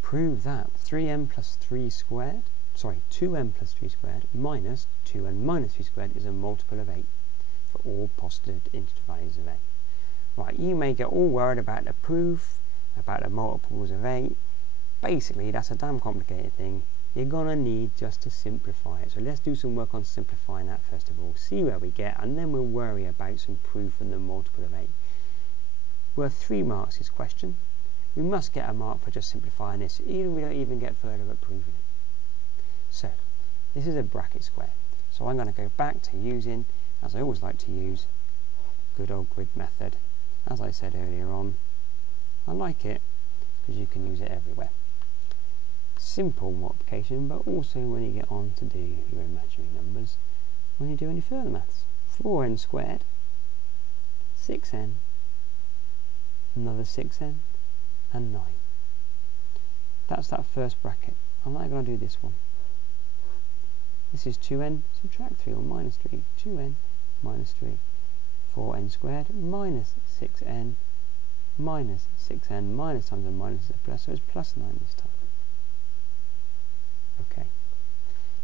Prove that 3m plus 3 squared, 2m plus 3 squared minus 2n minus 3 squared is a multiple of 8 for all positive integer values of a. Right, you may get all worried about the proof, about the multiples of 8. Basically, that's a damn complicated thing. You're going to need just to simplify it. So let's do some work on simplifying that first of all. See where we get, and then we'll worry about some proof and the multiple of 8. Worth 3 marks this question. We must get a mark for just simplifying this, even we don't even get further at proving it. So, this is a bracket square. So I'm going to go back to using as I always like to use, good old grid method. As I said earlier on, I like it because you can use it everywhere. Simple multiplication, but also when you get on to do your imaginary numbers, when you do any further maths. 4n squared, 6n, another 6n, and 9. That's that first bracket. I'm not going to do this one. This is 2n, subtract 3, or minus 3, 2n minus 3. 4n squared minus 6n minus 6n, minus times a minus is a plus, so it's plus 9 this time. Okay,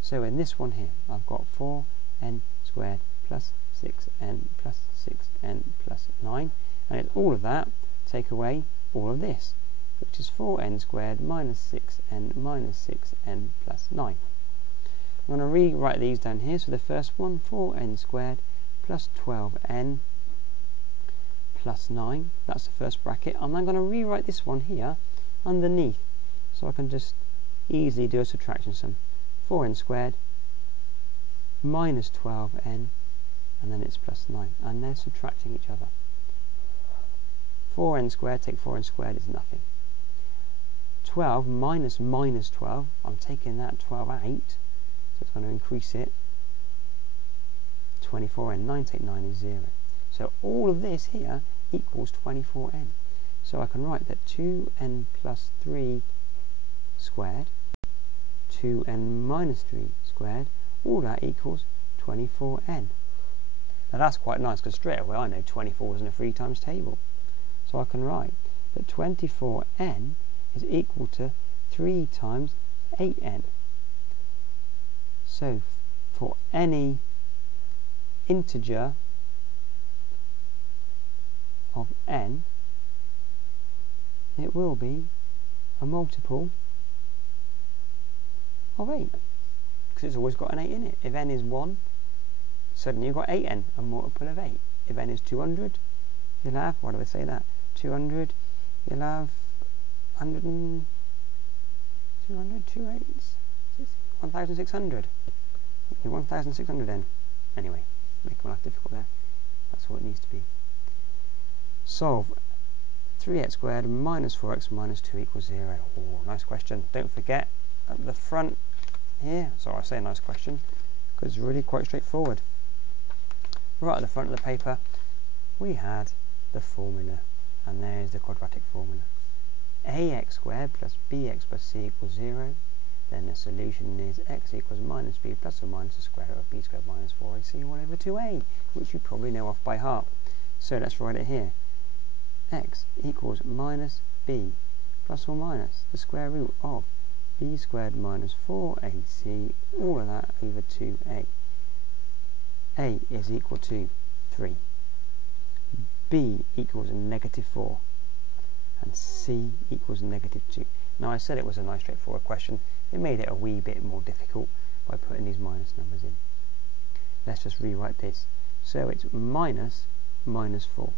so in this one here, I've got 4n squared plus 6n plus 6n plus 9, and it's all of that, take away all of this, which is 4n squared minus 6n minus 6n plus 9. I'm going to rewrite these down here. So the first one, 4n squared plus 12n plus 9, that's the first bracket. I'm then going to rewrite this one here underneath, so I can just easily do a subtraction sum. 4n squared minus 12n, and then it's plus 9, and they're subtracting each other. 4n squared, take 4n squared, is nothing. 12 minus minus 12, I'm taking that 12 out, so it's going to increase it. 24n, 9 take 9 is 0. So all of this here equals 24n. So I can write that 2n plus 3 squared, 2n minus 3 squared, all that equals 24n. Now that's quite nice, because straight away I know 24 is in a 3 times table. So I can write that 24n is equal to 3 times 8n. So for any integer of n, it will be a multiple of 8, because it's always got an 8 in it. If n is 1, suddenly you've got 8n, a multiple of 8. If n is 200, you'll have, why do I say that? 200, you'll have 100 and 200, 2 8s, 1,600. 1,600 n. Anyway, make my life difficult there. That's what it needs to be. Solve 3x squared minus 4x minus 2 equals 0. Oh, nice question. Don't forget at the front here, sorry I say a nice question, because it's really quite straightforward. Right at the front of the paper, we had the formula, and there's the quadratic formula. ax squared plus bx plus c equals 0. Then the solution is x equals minus b plus or minus the square root of b squared minus 4ac all over 2a, which you probably know off by heart. So let's write it here. X equals minus b plus or minus the square root of b squared minus 4ac, all of that over 2a. A is equal to 3. B equals negative 4. And C equals negative 2. Now I said it was a nice straightforward question. It made it a wee bit more difficult by putting these minus numbers in. Let's just rewrite this. So it's minus minus 4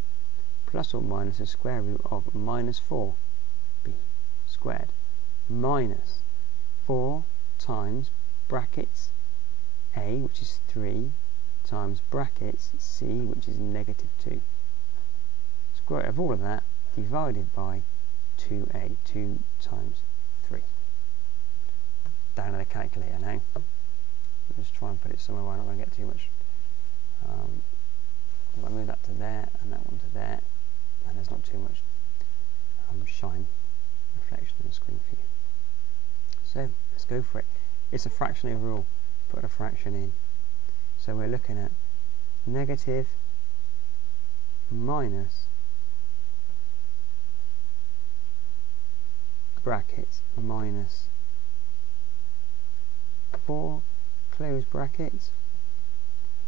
plus or minus the square root of minus 4b squared minus 4 times brackets a, which is 3, times brackets c, which is negative 2. Square root of all of that divided by 2a, 2 times 3. Down to the calculator now. Let's try and put it somewhere where I'm not going to get too much. I'll move that to there and that one to there, and there's not too much shine reflection on the screen for you. So let's go for it. It's a fraction overall. Put a fraction in. So we're looking at negative minus brackets minus 4 close brackets.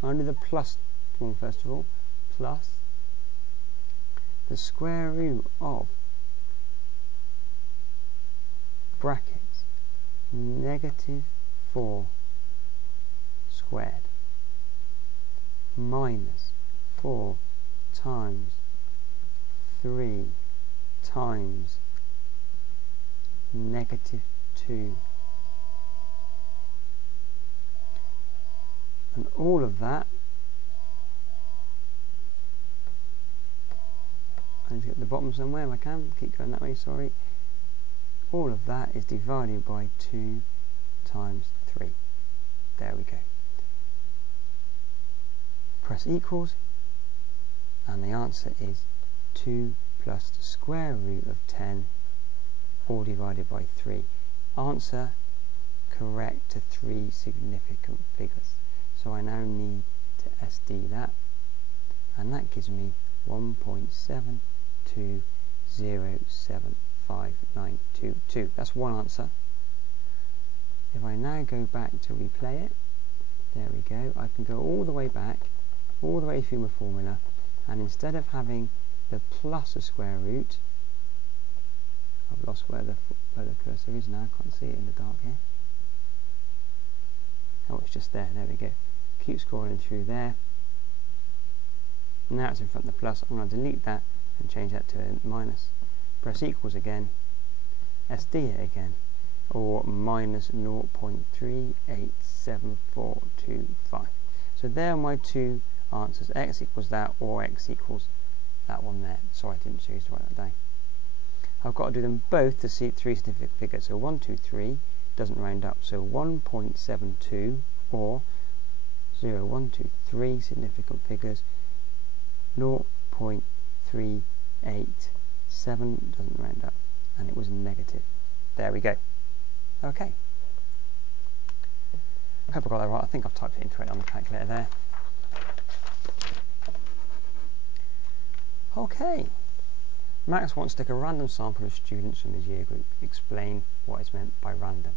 I'll do the plus one first of all, plus the square root of brackets negative 4 squared minus 4 times 3 times negative 2, and all of that I need to get to the bottom somewhere if I can. Keep going that way, sorry. All of that is divided by 2 times 3. There we go. Press equals, and the answer is 2 plus the square root of 10, all divided by 3. Answer correct to 3 significant figures. So I now need to SD that, and that gives me 1.72075922. That's one answer. If I now go back to replay it, there we go, I can go all the way back, all the way through my formula, and instead of having the plus a square root, I've lost where the cursor is now, I can't see it in the dark here. Oh, it's just there, there we go. Keep scrolling through there. Now it's in front of the plus. I'm going to delete that and change that to a minus. Press equals again, SD it again, or minus 0.387425. So there are my two answers, x equals that or x equals that one there. Sorry, I didn't choose to write that down. I've got to do them both to see 3 significant figures. So 1, 2, 3 doesn't round up. So 1.72 or 0, 1, 2, 3 significant figures. 0.387 doesn't round up, and it was negative. There we go. Okay. Hope I got that right. I think I've typed it incorrectly on the calculator there. Okay. Max wants to take a random sample of students from his year group. Explain what is meant by random.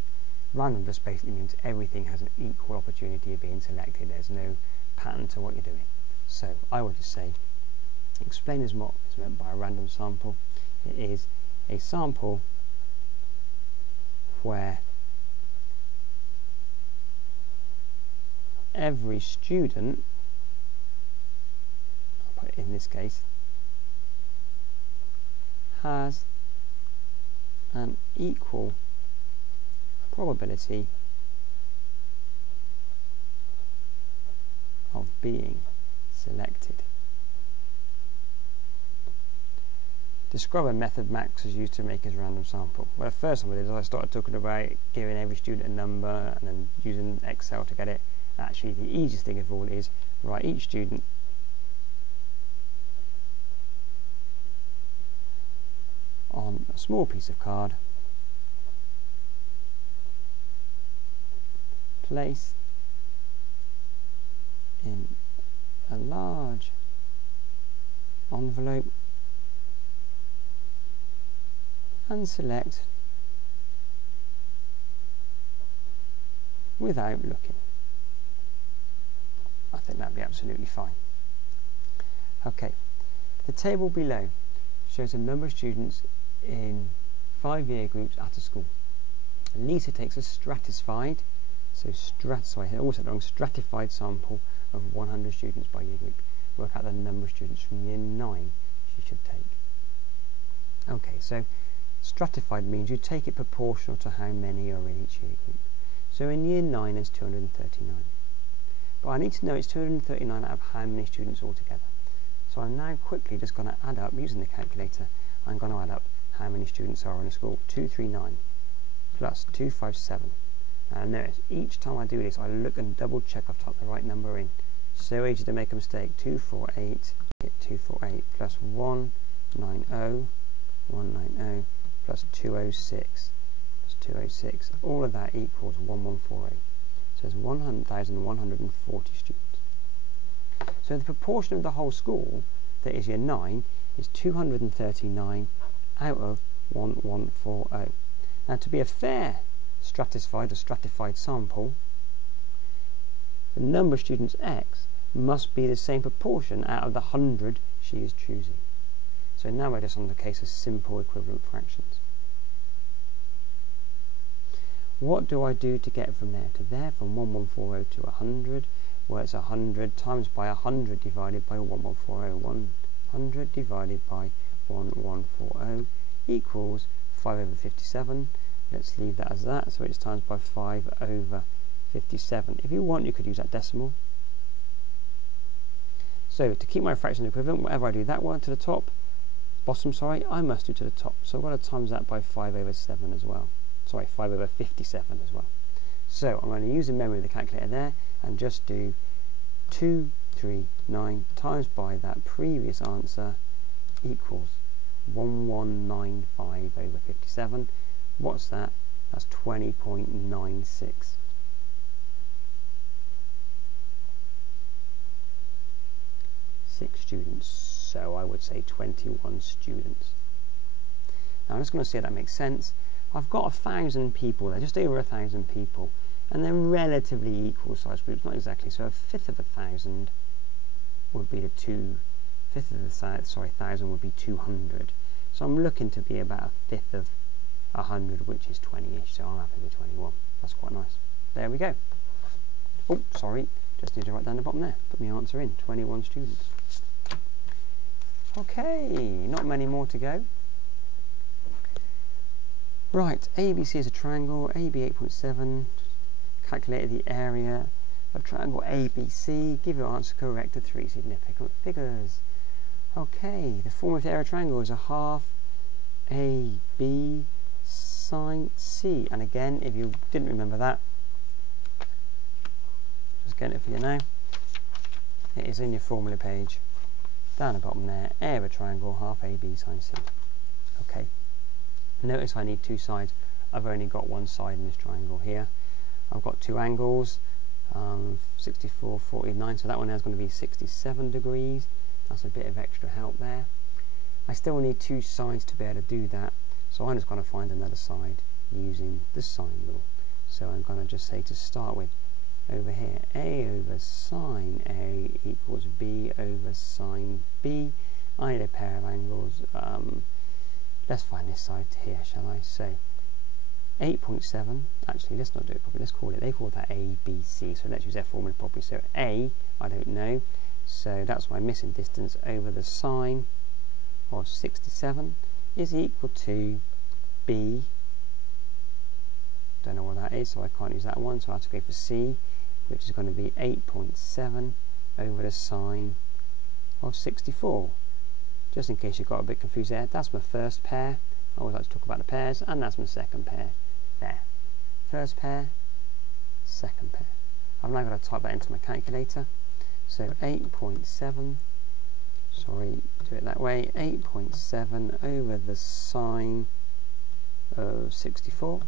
Random just basically means everything has an equal opportunity of being selected. There's no pattern to what you're doing. So I would just say, explain as what is meant by a random sample. It is a sample where every student, I'll put it in this case, has an equal probability of being selected. Describe a method Max has used to make his random sample. Well, the first one I did is I started talking about giving every student a number and then using Excel to get it. Actually, the easiest thing of all is write each student on a small piece of card, place in a large envelope, and select without looking. I think that'd be absolutely fine. Okay, the table below shows a number of students in 5 year groups at a school. Lisa takes a stratified, stratified sample of 100 students by year group. Work out the number of students from year 9 she should take. Okay, so stratified means you take it proportional to how many are in each year group. So in year 9 there's 239. But I need to know it's 239 out of how many students altogether. So I'm now quickly just going to add up, using the calculator, I'm going to add up how many students are in a school. 239 plus 257. Now notice, each time I do this, I look and double check I've typed the right number in. So easy to make a mistake. 248 plus 190 plus 206 plus 206. All of that equals 1148. So there's 1,140 students. So the proportion of the whole school, that is year 9, is 239 out of 1140. Now to be a fair stratified sample, the number of students x must be the same proportion out of the 100 she is choosing. So now we're just on the case of simple equivalent fractions. What do I do to get from there to there, from 1140 to 100? Well, it's 100 times by 100 divided by 1140. 100 divided by 1140 equals 5 over 57. Let's leave that as that, so it's times by 5 over 57. If you want, you could use that decimal. So to keep my fraction equivalent, whatever I do that one to the top, bottom, sorry, I must do to the top. So I've got to times that by 5 over 7 as well. Sorry, 5 over 57 as well. So I'm going to use the memory of the calculator there and just do 239 times by that previous answer equals 1195 over 57. What's that? That's 20.96. 6 students, so I would say 21 students. Now I'm just going to see if that makes sense. I've got 1,000 people there, just over 1,000 people, and they're relatively equal size groups, not exactly. So a fifth of 1,000 would be fifth of the 1,000 would be 200. So I'm looking to be about a fifth of 100, which is 20-ish. So I'm happy with 21. That's quite nice. There we go. Oh, sorry. Just need to write down the bottom there. Put my answer in. 21 students. Okay, not many more to go. Right, ABC is a triangle, AB 8.7. Calculate the area of triangle ABC. Give your answer correct to 3 significant figures. Okay, the form of the area of triangle is a half AB sine C. And again, if you didn't remember that, just getting it for you now. It is in your formula page. Down the bottom there, area of a triangle, half AB sine C. Okay. Notice I need 2 sides. I've only got 1 side in this triangle here. I've got 2 angles, 64, 49, so that one there is going to be 67 degrees. That's a bit of extra help there. I still need 2 sides to be able to do that, so I'm just going to find another side using the sine rule. So I'm going to just say, to start with, over here, A over sine A equals B over sine B. I need a pair of angles. Let's find this side here, shall I? So 8.7, actually let's not do it properly, let's call it, they call that ABC, so let's use their formula properly. So A, I don't know, so that's my missing distance over the sine of 67 is equal to B, don't know what that is, so I can't use that one, so I have to go for C, which is going to be 8.7 over the sine of 64. Just in case you got a bit confused there, that's my first pair. I always like to talk about the pairs, and that's my second pair there. First pair, second pair. I'm now going to type that into my calculator. So 8.7, sorry, do it that way, 8.7 over the sine of 64.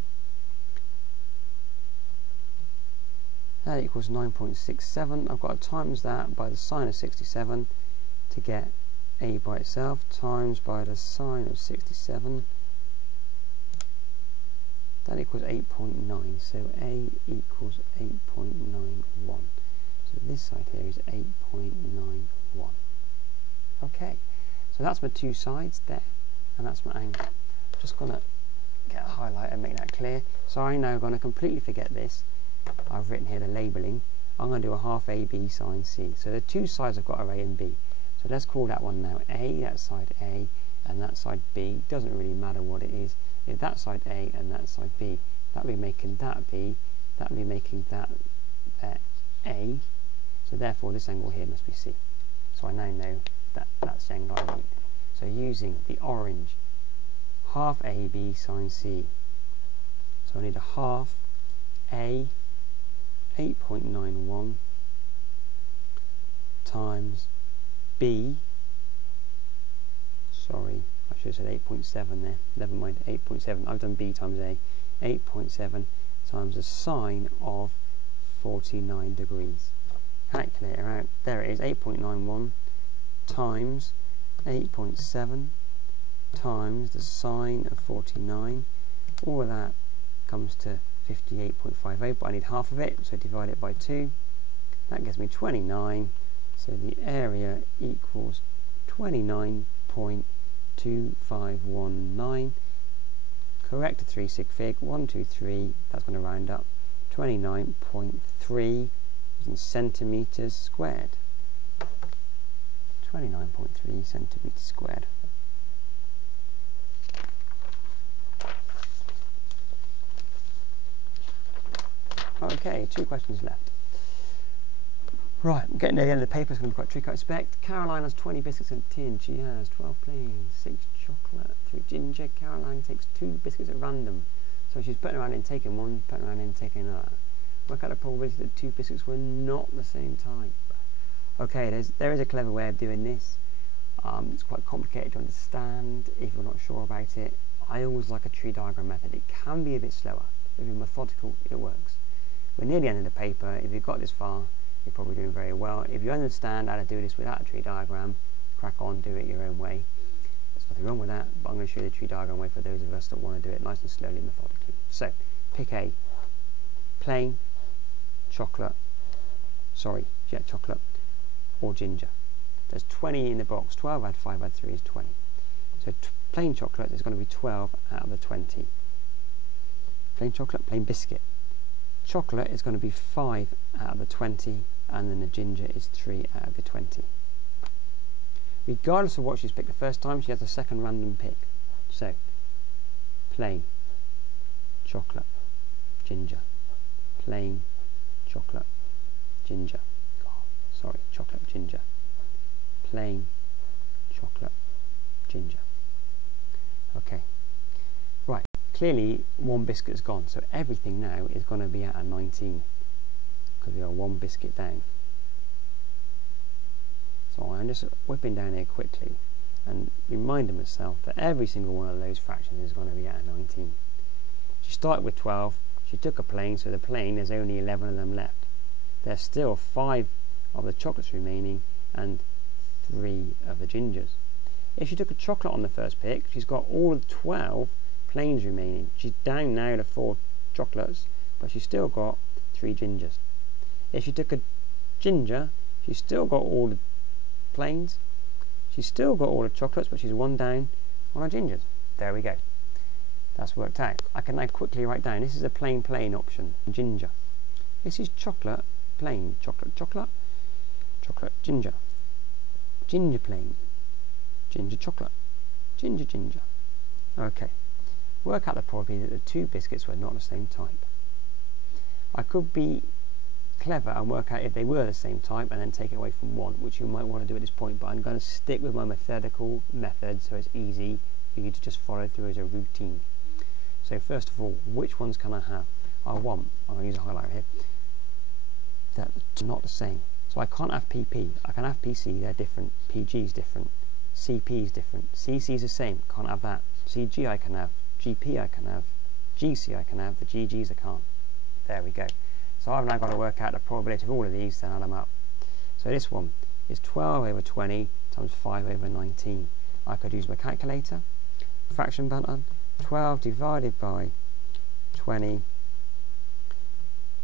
That equals 9.67. I've got to times that by the sine of 67 to get A by itself, times by the sine of 67. That equals 8.9. So A equals 8.91. So this side here is 8.91. Okay, so that's my 2 sides there, and that's my angle. I'm just going to get a highlighter and make that clear. So I'm now going to completely forget this. I've written here the labelling. I'm going to do a half AB sine C. So the 2 sides I've got are A and B. So let's call that one now A, that side A, and that side B. Doesn't really matter what it is. If that side A and that side B, that will be making that B, that will be making that A. So therefore this angle here must be C. So I now know that that's the angle I need. So using the orange, half AB sine C. So I need a half A, 8.91, times B, sorry, I should have said 8.7 there, never mind, 8.7, I've done B times A, 8.7 times the sine of 49 degrees. Calculator out, there it is, 8.91 times 8.7 times the sine of 49, all of that comes to 58.58, but I need half of it, so divide it by 2, that gives me 29, so the area equals 29.2519, correct to 3 sig fig, 1, 2, 3, that's going to round up, 29.3 in centimetres squared, 29.3 centimetres squared. Okay, 2 questions left. Right, I'm getting near the end of the paper. It's going to be quite tricky, I expect. Caroline has 20 biscuits in a tin. She has 12 plain, 6 chocolate, 3 ginger. Caroline takes 2 biscuits at random. So she's putting around in, taking one, putting around in, taking another. Work out the probability that 2 biscuits were not the same type. Okay, there is a clever way of doing this. It's quite complicated to understand if you're not sure about it. I always like a tree diagram method. It can be a bit slower. If you're methodical, it works. We're near the end of the paper. If you've got this far, you're probably doing very well. If you understand how to do this without a tree diagram, crack on, do it your own way. There's nothing wrong with that, but I'm going to show you the tree diagram way for those of us that want to do it nice and slowly and methodically. So, pick a plain chocolate, chocolate or ginger. There's 20 in the box. 12 add 5 add 3 is 20. So plain chocolate is going to be 12 out of the 20. Plain chocolate, plain biscuit. Chocolate is going to be 5 out of the 20, and then the ginger is 3 out of the 20. Regardless of what she's picked the first time, she has a second random pick. So, plain chocolate, ginger. Plain chocolate, ginger. Chocolate, ginger. Plain chocolate, ginger. Okay. Right. Clearly, 1 biscuit's gone, so everything now is going to be at a 19 because we are 1 biscuit down. So I'm just whipping down here quickly and reminding myself that every single one of those fractions is going to be at a 19. She started with 12. She took a plain, so the plain, there's only 11 of them left. There's still 5 of the chocolates remaining and 3 of the gingers. If she took a chocolate on the first pick, she's got all of 12 plains remaining. She's down now to 4 chocolates, but she's still got 3 gingers. If she took a ginger, she's still got all the plains. She's still got all the chocolates, but she's 1 down on her gingers. There we go. That's worked out. I can now quickly write down, this is a plain option, ginger. This is chocolate, plain, chocolate, chocolate, chocolate, ginger. Ginger plain, ginger chocolate, ginger ginger. Okay, work out the probability that the 2 biscuits were not the same type. I could be clever and work out if they were the same type and then take it away from 1, which you might want to do at this point, but I'm going to stick with my methodical method so it's easy for you to just follow through as a routine. So first of all, which ones can I have? I'm going to use a highlighter here, that are not the same. So I can't have PP, I can have PC, they're different, PG is different, CP is different, CC is the same, can't have that, CG I can have, GP I can have, GC I can have, the GGs I can't. There we go. So I've now got to work out the probability of all of these, then add them up. So this one is 12 over 20 times 5 over 19. I could use my calculator, fraction button, 12 divided by 20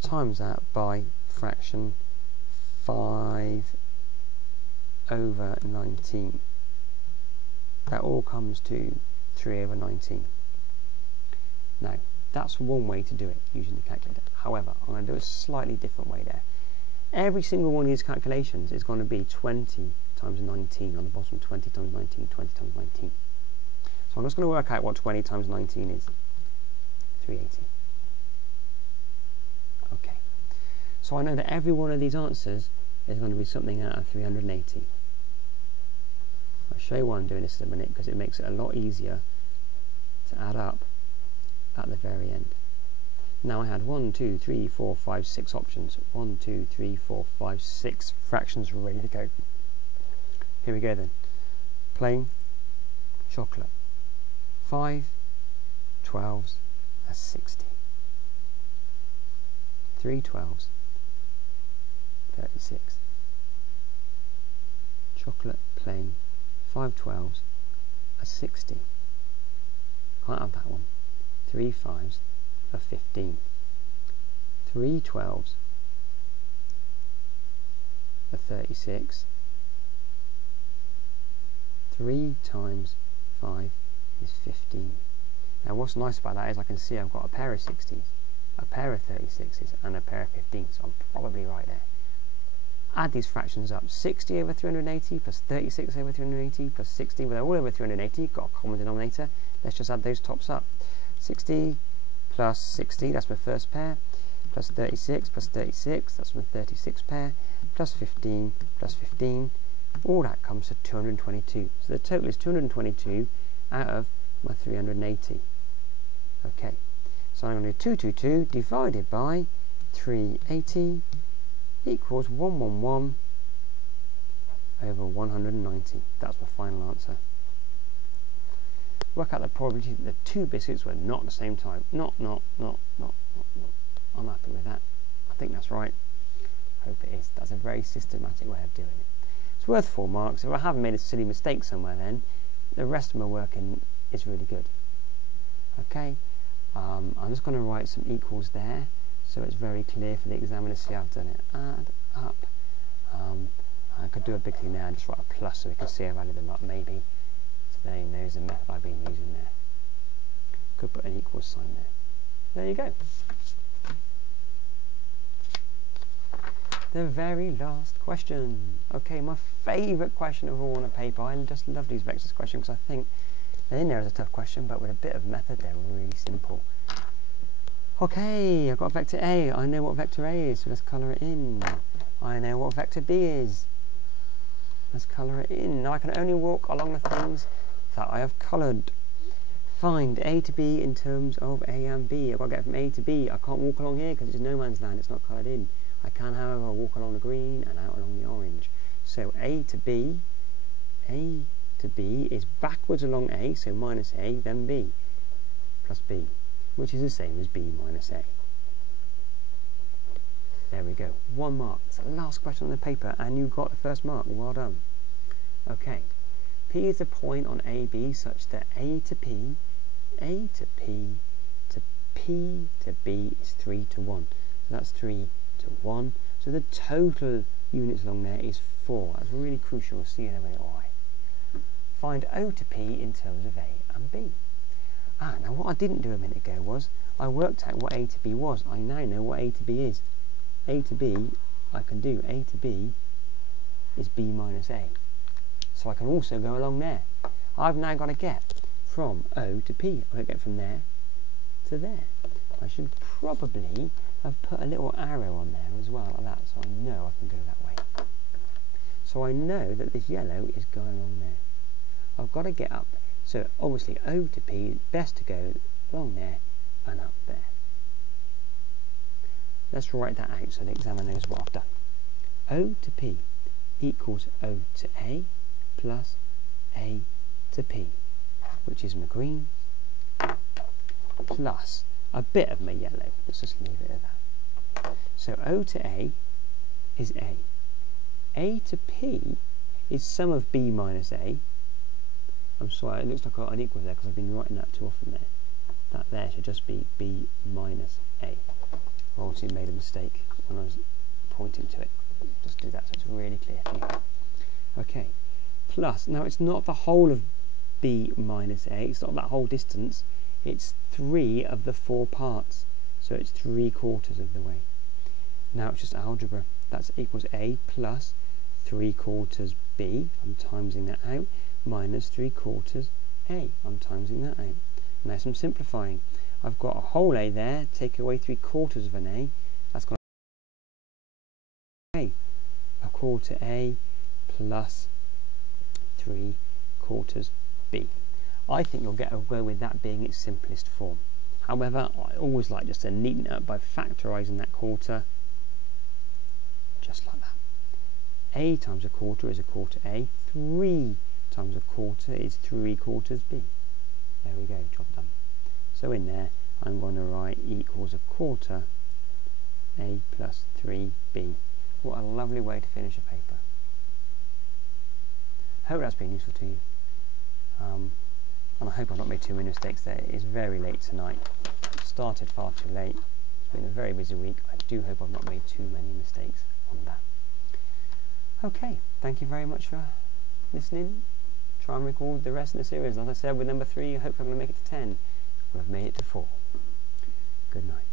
times that by fraction 5 over 19. That all comes to 3 over 19. Now, that's one way to do it using the calculator. However, I'm going to do a slightly different way there. Every single one of these calculations is going to be 20 times 19 on the bottom, 20 times 19, 20 times 19. So I'm just going to work out what 20 times 19 is. 380. Okay. So I know that every one of these answers is going to be something out of 380. I'll show you why I'm doing this in a minute, because it makes it a lot easier to add up at the very end. Now I had 1, 2, 3, 4, 5, 6 options. 1, 2, 3, 4, 5, 6 fractions ready to go. Here we go then. Plain chocolate. 5 12s are 60. 3 12s, 36. Chocolate plain, 5 12s are 60. Can't have that one. 3 5s are 15. 3 12s are 36. 3 times 5 is 15. Now what's nice about that is I can see I've got a pair of 60s, a pair of 36s and a pair of 15s, so I'm probably right there. Add these fractions up. 60 over 380 plus 36 over 380 plus 60, well they're all over 380, got a common denominator. Let's just add those tops up. 60 plus 60, that's my first pair, plus 36 plus 36, that's my 36 pair, plus 15 plus 15, all that comes to 222. So the total is 222 out of my 380. Okay, so I'm going to do 222 divided by 380 equals 111 over 190. That's my final answer. Work out the probability that the two biscuits were not the same type. Not. I'm happy with that. I think that's right. Hope it is. That's a very systematic way of doing it. It's worth 4 marks. If I haven't made a silly mistake somewhere, then the rest of my work is really good. Okay, I'm just going to write some equals there so it's very clear for the examiner to see I've done it. Add up. I could do a big thing there and just write a plus so we can see I've added them up maybe. So then he knows the method I've been using there. Could put an equals sign there. There you go. The very last question. Okay, my favourite question of all on a paper. I just love these vectors questions because I think they're in there as a tough question, but with a bit of method, they're really simple. Okay, I've got vector A. I know what vector A is, so let's colour it in. I know what vector B is. Let's colour it in. Now I can only walk along the things that I have coloured. Find A to B in terms of A and B. I've got to get from A to B. I can't walk along here because it's no man's land. It's not coloured in. I can, however, walk along the green and out along the orange. So A to B is backwards along A, so minus A, then B, plus B, which is the same as B minus A. There we go. 1 mark. It's the last question on the paper, and you got the first mark. Well done. Okay. P is the point on AB such that A to P to P to B is 3 to 1. So that's 3 to 1. So the total units along there is 4. That's really crucial. We'll see in a minute why. Find O to P in terms of A and B. Now what I didn't do a minute ago was I worked out what A to B was. I now know what A to B is. A to B, I can do A to B is B minus A. So I can also go along there. I've now got to get from O to P. I've got to get from there to there. I should probably have put a little arrow on there as well, like that, so I know I can go that way. So I know that this yellow is going along there. I've got to get up. So obviously O to P, best to go along there and up there. Let's write that out so the examiner knows what I've done. O to P equals O to A plus A to P, which is my green, plus a bit of my yellow. Let's just leave it at that. So O to A is A. A to P is sum of B minus A. I'm sorry, it looks like I've got an equal there because I've been writing that too often there. That there should just be B minus A. I obviously made a mistake when I was pointing to it. Just do that so it's really clear for you. Okay, plus, now it's not the whole of B minus A, it's not that whole distance, it's 3 of the 4 parts, so it's 3/4 of the way. Now it's just algebra. That equals A plus 3/4 B, I'm timesing that out, minus 3/4 A, I'm timesing that out. Now some simplifying. I've got a whole A there, take away 3/4 of an A, that's going to be a quarter A plus 3/4 B. I think you'll get away with that being its simplest form. However, I always like just to neaten it up by factorising that quarter, just like that. A times a quarter is a quarter A, 3 times a quarter is 3/4 B. There we go, job done. So in there, I'm going to write equals a quarter A plus 3B. What a lovely way to finish a paper. Hope that's been useful to you. And I hope I've not made too many mistakes there. It is very late tonight. Started far too late. It's been a very busy week. I do hope I've not made too many mistakes on that. Okay, thank you very much for listening. Try and record the rest of the series. As I said, with number 3, I hope I'm going to make it to 10. We've made it to 4. Good night.